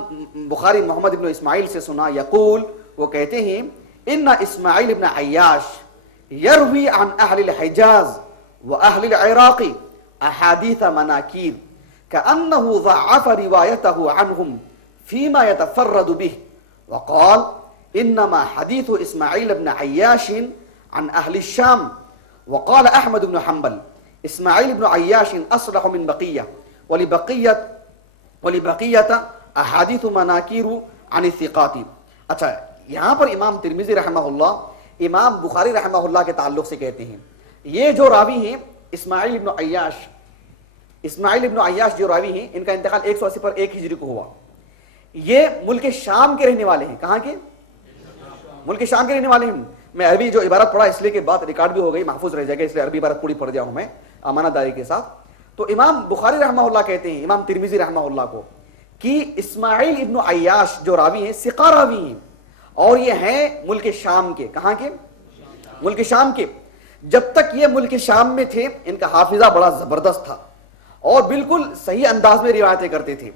بخاری محمد ابن اسماعیل سے سنا، یقول، وہ کہتے ہیں ان اسماعیل ابن عیاش یروی عن اہل الحجاز و اہل العراق احادیث مناکیر کأنه ضعف روایته عنهم فيما يتفرد به وقال انما حديث اسماعيل بن عياش عن اهل الشام. وقال احمد بن حنبل اسماعيل بن عياش اصلح من بقيه ولبقيه احاديث مناكير عن الثقات. اچھا، یہاں پر امام ترمذی رحمہ اللہ امام بخاری رحمہ اللہ کے تعلق سے کہتے ہیں یہ جو راوی ہیں اسماعیل ابن عیاش، اسماعیل ابن عیاش جو راوی ہیں ان کا انتقال 180 پر 1 ہجری کو ہوا. یہ ملک شام کے رہنے والے ہیں. کہاں کے؟ ملک شام کے رہنے والے ہیں. میں عربی جو عبارت پڑھا اس لیے کہ بات ریکارڈ بھی ہو گئی، محفوظ رہ جائے گا، اس لیے عربی عبارت پوری پڑھ دیا ہوں میں امانت داری کے ساتھ. تو امام بخاری رحمہ اللہ کہتے ہیں امام ترمذی رحمہ اللہ کو کہ اسماعیل ابن عیاش جو راوی ہیں ثقہ راوی ہیں، اور یہ ہیں ملک شام کے. کہاں کے؟ ملک شام کے. جب تک یہ ملک شام میں تھے ان کا حافظہ بڑا زبردست تھا اور بالکل صحیح انداز میں روایتیں کرتے تھے.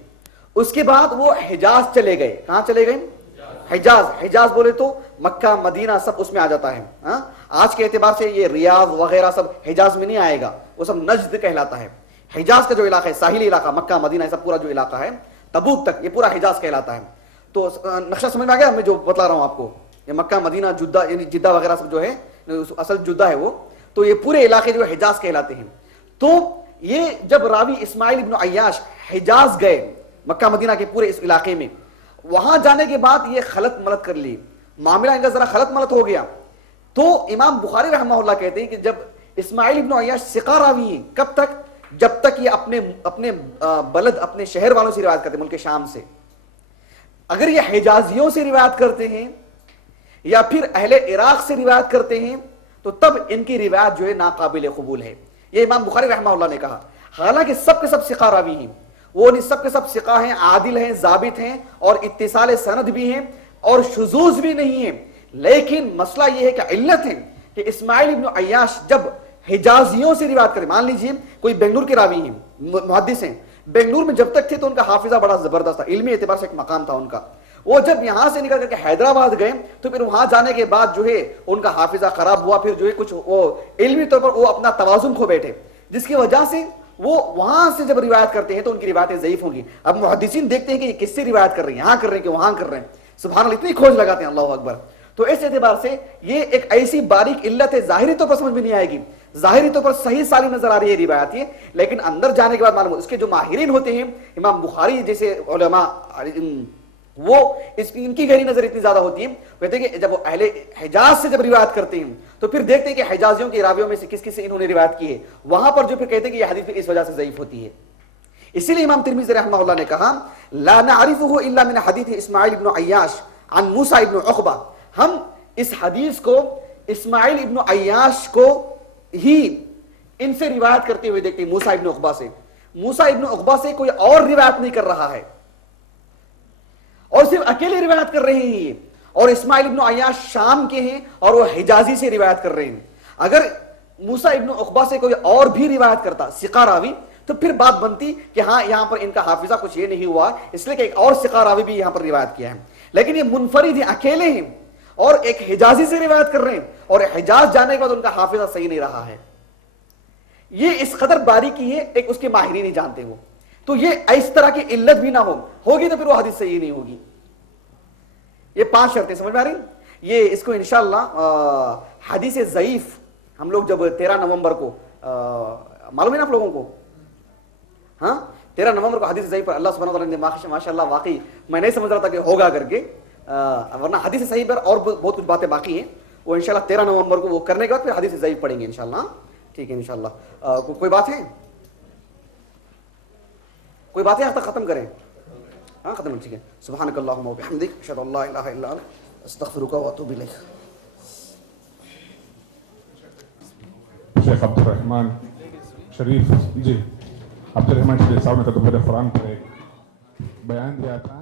اس کے بعد وہ حجاز چلے گئے. کہاں چلے گئے؟ حجاز. حجاز بولے تو مکہ مدینہ سب اس میں آ جاتا ہے. آج کے اعتبار سے یہ ریاض وغیرہ سب حجاز میں نہیں آئے گا، وہ سب نجد کہلاتا ہے. حجاز کا جو علاقہ ہے، ساحلی علاقہ، مکہ مدینہ سب پورا جو علاقہ ہے تبوک تک، یہ پورا حجاز کہلاتا ہے. تو نقشہ سمجھ میں آ گیا میں جو بتلا رہا ہوں آپ کو؟ یہ مکہ مدینہ جدہ، یعنی جدہ وغیرہ سب جو ہے اصل جدہ ہے وہ. تو یہ پورے علاقے جو حجاز کہلاتے ہیں. تو یہ جب راوی اسماعیل ابن عیاش حجاز گئے, مکہ مدینہ کے پورے اس علاقے میں, وہاں جانے کے بعد یہ خلط ملط کر لی, معاملہ ان کا ذرا خلط ملط ہو گیا. تو امام بخاری رحمہ اللہ کہتے ہیں کہ جب اسماعیل ابن عیاش ثقہ راوی ہیں, کب تک؟ جب تک یہ اپنے بلد, اپنے شہر والوں سے روایت کرتے ہیں, ملک شام سے. اگر یہ حجازیوں سے روایت کرتے ہیں یا پھر اہل عراق سے روایت کرتے ہیں تو تب ان کی روایت جو ہے ناقابل قبول ہے. یہ امام بخاری رحمہ اللہ نے کہا. حالانکہ سب کے سب ثقہ راوی ہیں, وہ سب کے سب ثقہ ہیں, عادل ہیں, ضابط ہیں, اور اتصال سند بھی ہیں, اور شذوذ بھی نہیں ہیں. لیکن مسئلہ یہ ہے کہ علت ہے کہ اسماعیل ابن عیاش جب حجازیوں سے روایت کرے, مان لیجئے کوئی بنگلور کے راوی ہیں, محدث ہیں, بنگلور میں جب تک تھے تو ان کا حافظہ بڑا زبردست تھا, علمی اعتبار سے ایک مقام تھا ان کا. وہ جب یہاں سے نکل کر کے حیدرآباد گئے تو پھر وہاں جانے کے بعد جو ہے ان کا حافظہ خراب ہوا, پھر جو ہے کچھ وہ علمی طور پر وہ اپنا توازن کھو بیٹھے, جس کی وجہ سے وہ وہاں سے جب روایت کرتے ہیں تو ان کی روایتیں ضعیف ہوں گی. اب محدثین دیکھتے ہیں کہ یہ کس سے روایت کر رہے ہیں, یہاں کر رہے ہیں کہ وہاں کر رہے ہیں, سبحان اللہ, اتنی کھوج لگاتے ہیں, اللہ اکبر. تو اس اعتبار سے یہ ایک ایسی باریک علت ہے, ظاہری طور پر سمجھ میں نہیں آئے گی, ظاہری طور پر صحیح سالم نظر آ رہی ہے روایت یہ, لیکن اندر جانے کے بعد معلوم اس کے جو ماہرین ہوتے ہیں, امام بخاری جیسے علماء, وہ ان کی گہری نظر اتنی زیادہ ہوتی ہے, کہتے ہیں کہ جب وہ اہل حجاز سے جب روایت کرتے ہیں تو پھر دیکھتے ہیں کہ حجازیوں کے راویوں میں سے کس کس سے انہوں نے روایت کی ہے, وہاں پر جو پھر کہتے ہیں کہ یہ حدیث اس وجہ سے ضعیف ہوتی ہے. اسی لیے امام ترمذی رحمہ اللہ نے کہا لا نعرفه الا من حدیث اسماعیل ابن عیاش عن موسیٰ ابن عقبہ, ہم اس حدیث کو اسماعیل ابن عیاش کو ہی ان سے روایت کرتے ہوئے دیکھتے ہیں, موسیٰ ابن عقبہ سے. موسیٰ ابن عقبہ سے کوئی اور روایت نہیں کر رہا ہے, اور صرف اکیلے روایت کر رہے ہیں یہ, اور اسماعیل ابن عیاش شام کے ہیں اور وہ حجازی سے روایت کر رہے ہیں. اگر موسیٰ ابن عقبہ سے کوئی اور بھی روایت کرتا ثقہ راوی تو پھر بات بنتی کہ ہاں یہاں پر ان کا حافظہ کچھ یہ نہیں ہوا, اس لیے کہ ایک اور ثقہ راوی بھی یہاں پر روایت کیا ہے. لیکن یہ منفرد ہیں, اکیلے ہیں, اور ایک حجازی سے روایت کر رہے ہیں, اور حجاز جانے کے بعد ان کا حافظہ صحیح نہیں رہا ہے. یہ اس قدر باریکی ہے, ایک اس کے ماہرین نہیں جانتے وہ. تو یہ اس طرح کی علت بھی نہ ہوگی تو پھر وہ حدیث صحیح نہیں ہوگی. یہ 5 شرطیں سمجھ میں آ رہی. یہ اس کو انشاءاللہ حدیث ضعیف ہم لوگ جب 13 نومبر کو, معلوم ہے نا آپ لوگوں کو, ہاں 13 نومبر کو حدیث ضعیف پر اللہ سبحانہ وتعالی نے ماشاءاللہ واقعی میں نہیں سمجھ رہا تھا کہ ہوگا کر کے, ورنہ حدیث صحیح پر اور بہت کچھ باتیں باقی ہیں, وہ انشاءاللہ 13 نومبر کو وہ کرنے کے بعد پھر حدیث ضعیف پڑھیں گے انشاءاللہ. ٹھیک ہے انشاءاللہ. کوئی بات ہے, کوئی بات ہے یہاں تک ختم کریں؟ ہاں ختم. ٹھیک ہے. سبحانک اللہم و بحمدک اشہد ان لا الہ الا انت استغفرک و اتوب الیک. شیخ عبدالرحمن شریف, جی عبدالرحمن شریف صاحب نے تو قرآن پر ایک بیان دیا تھا.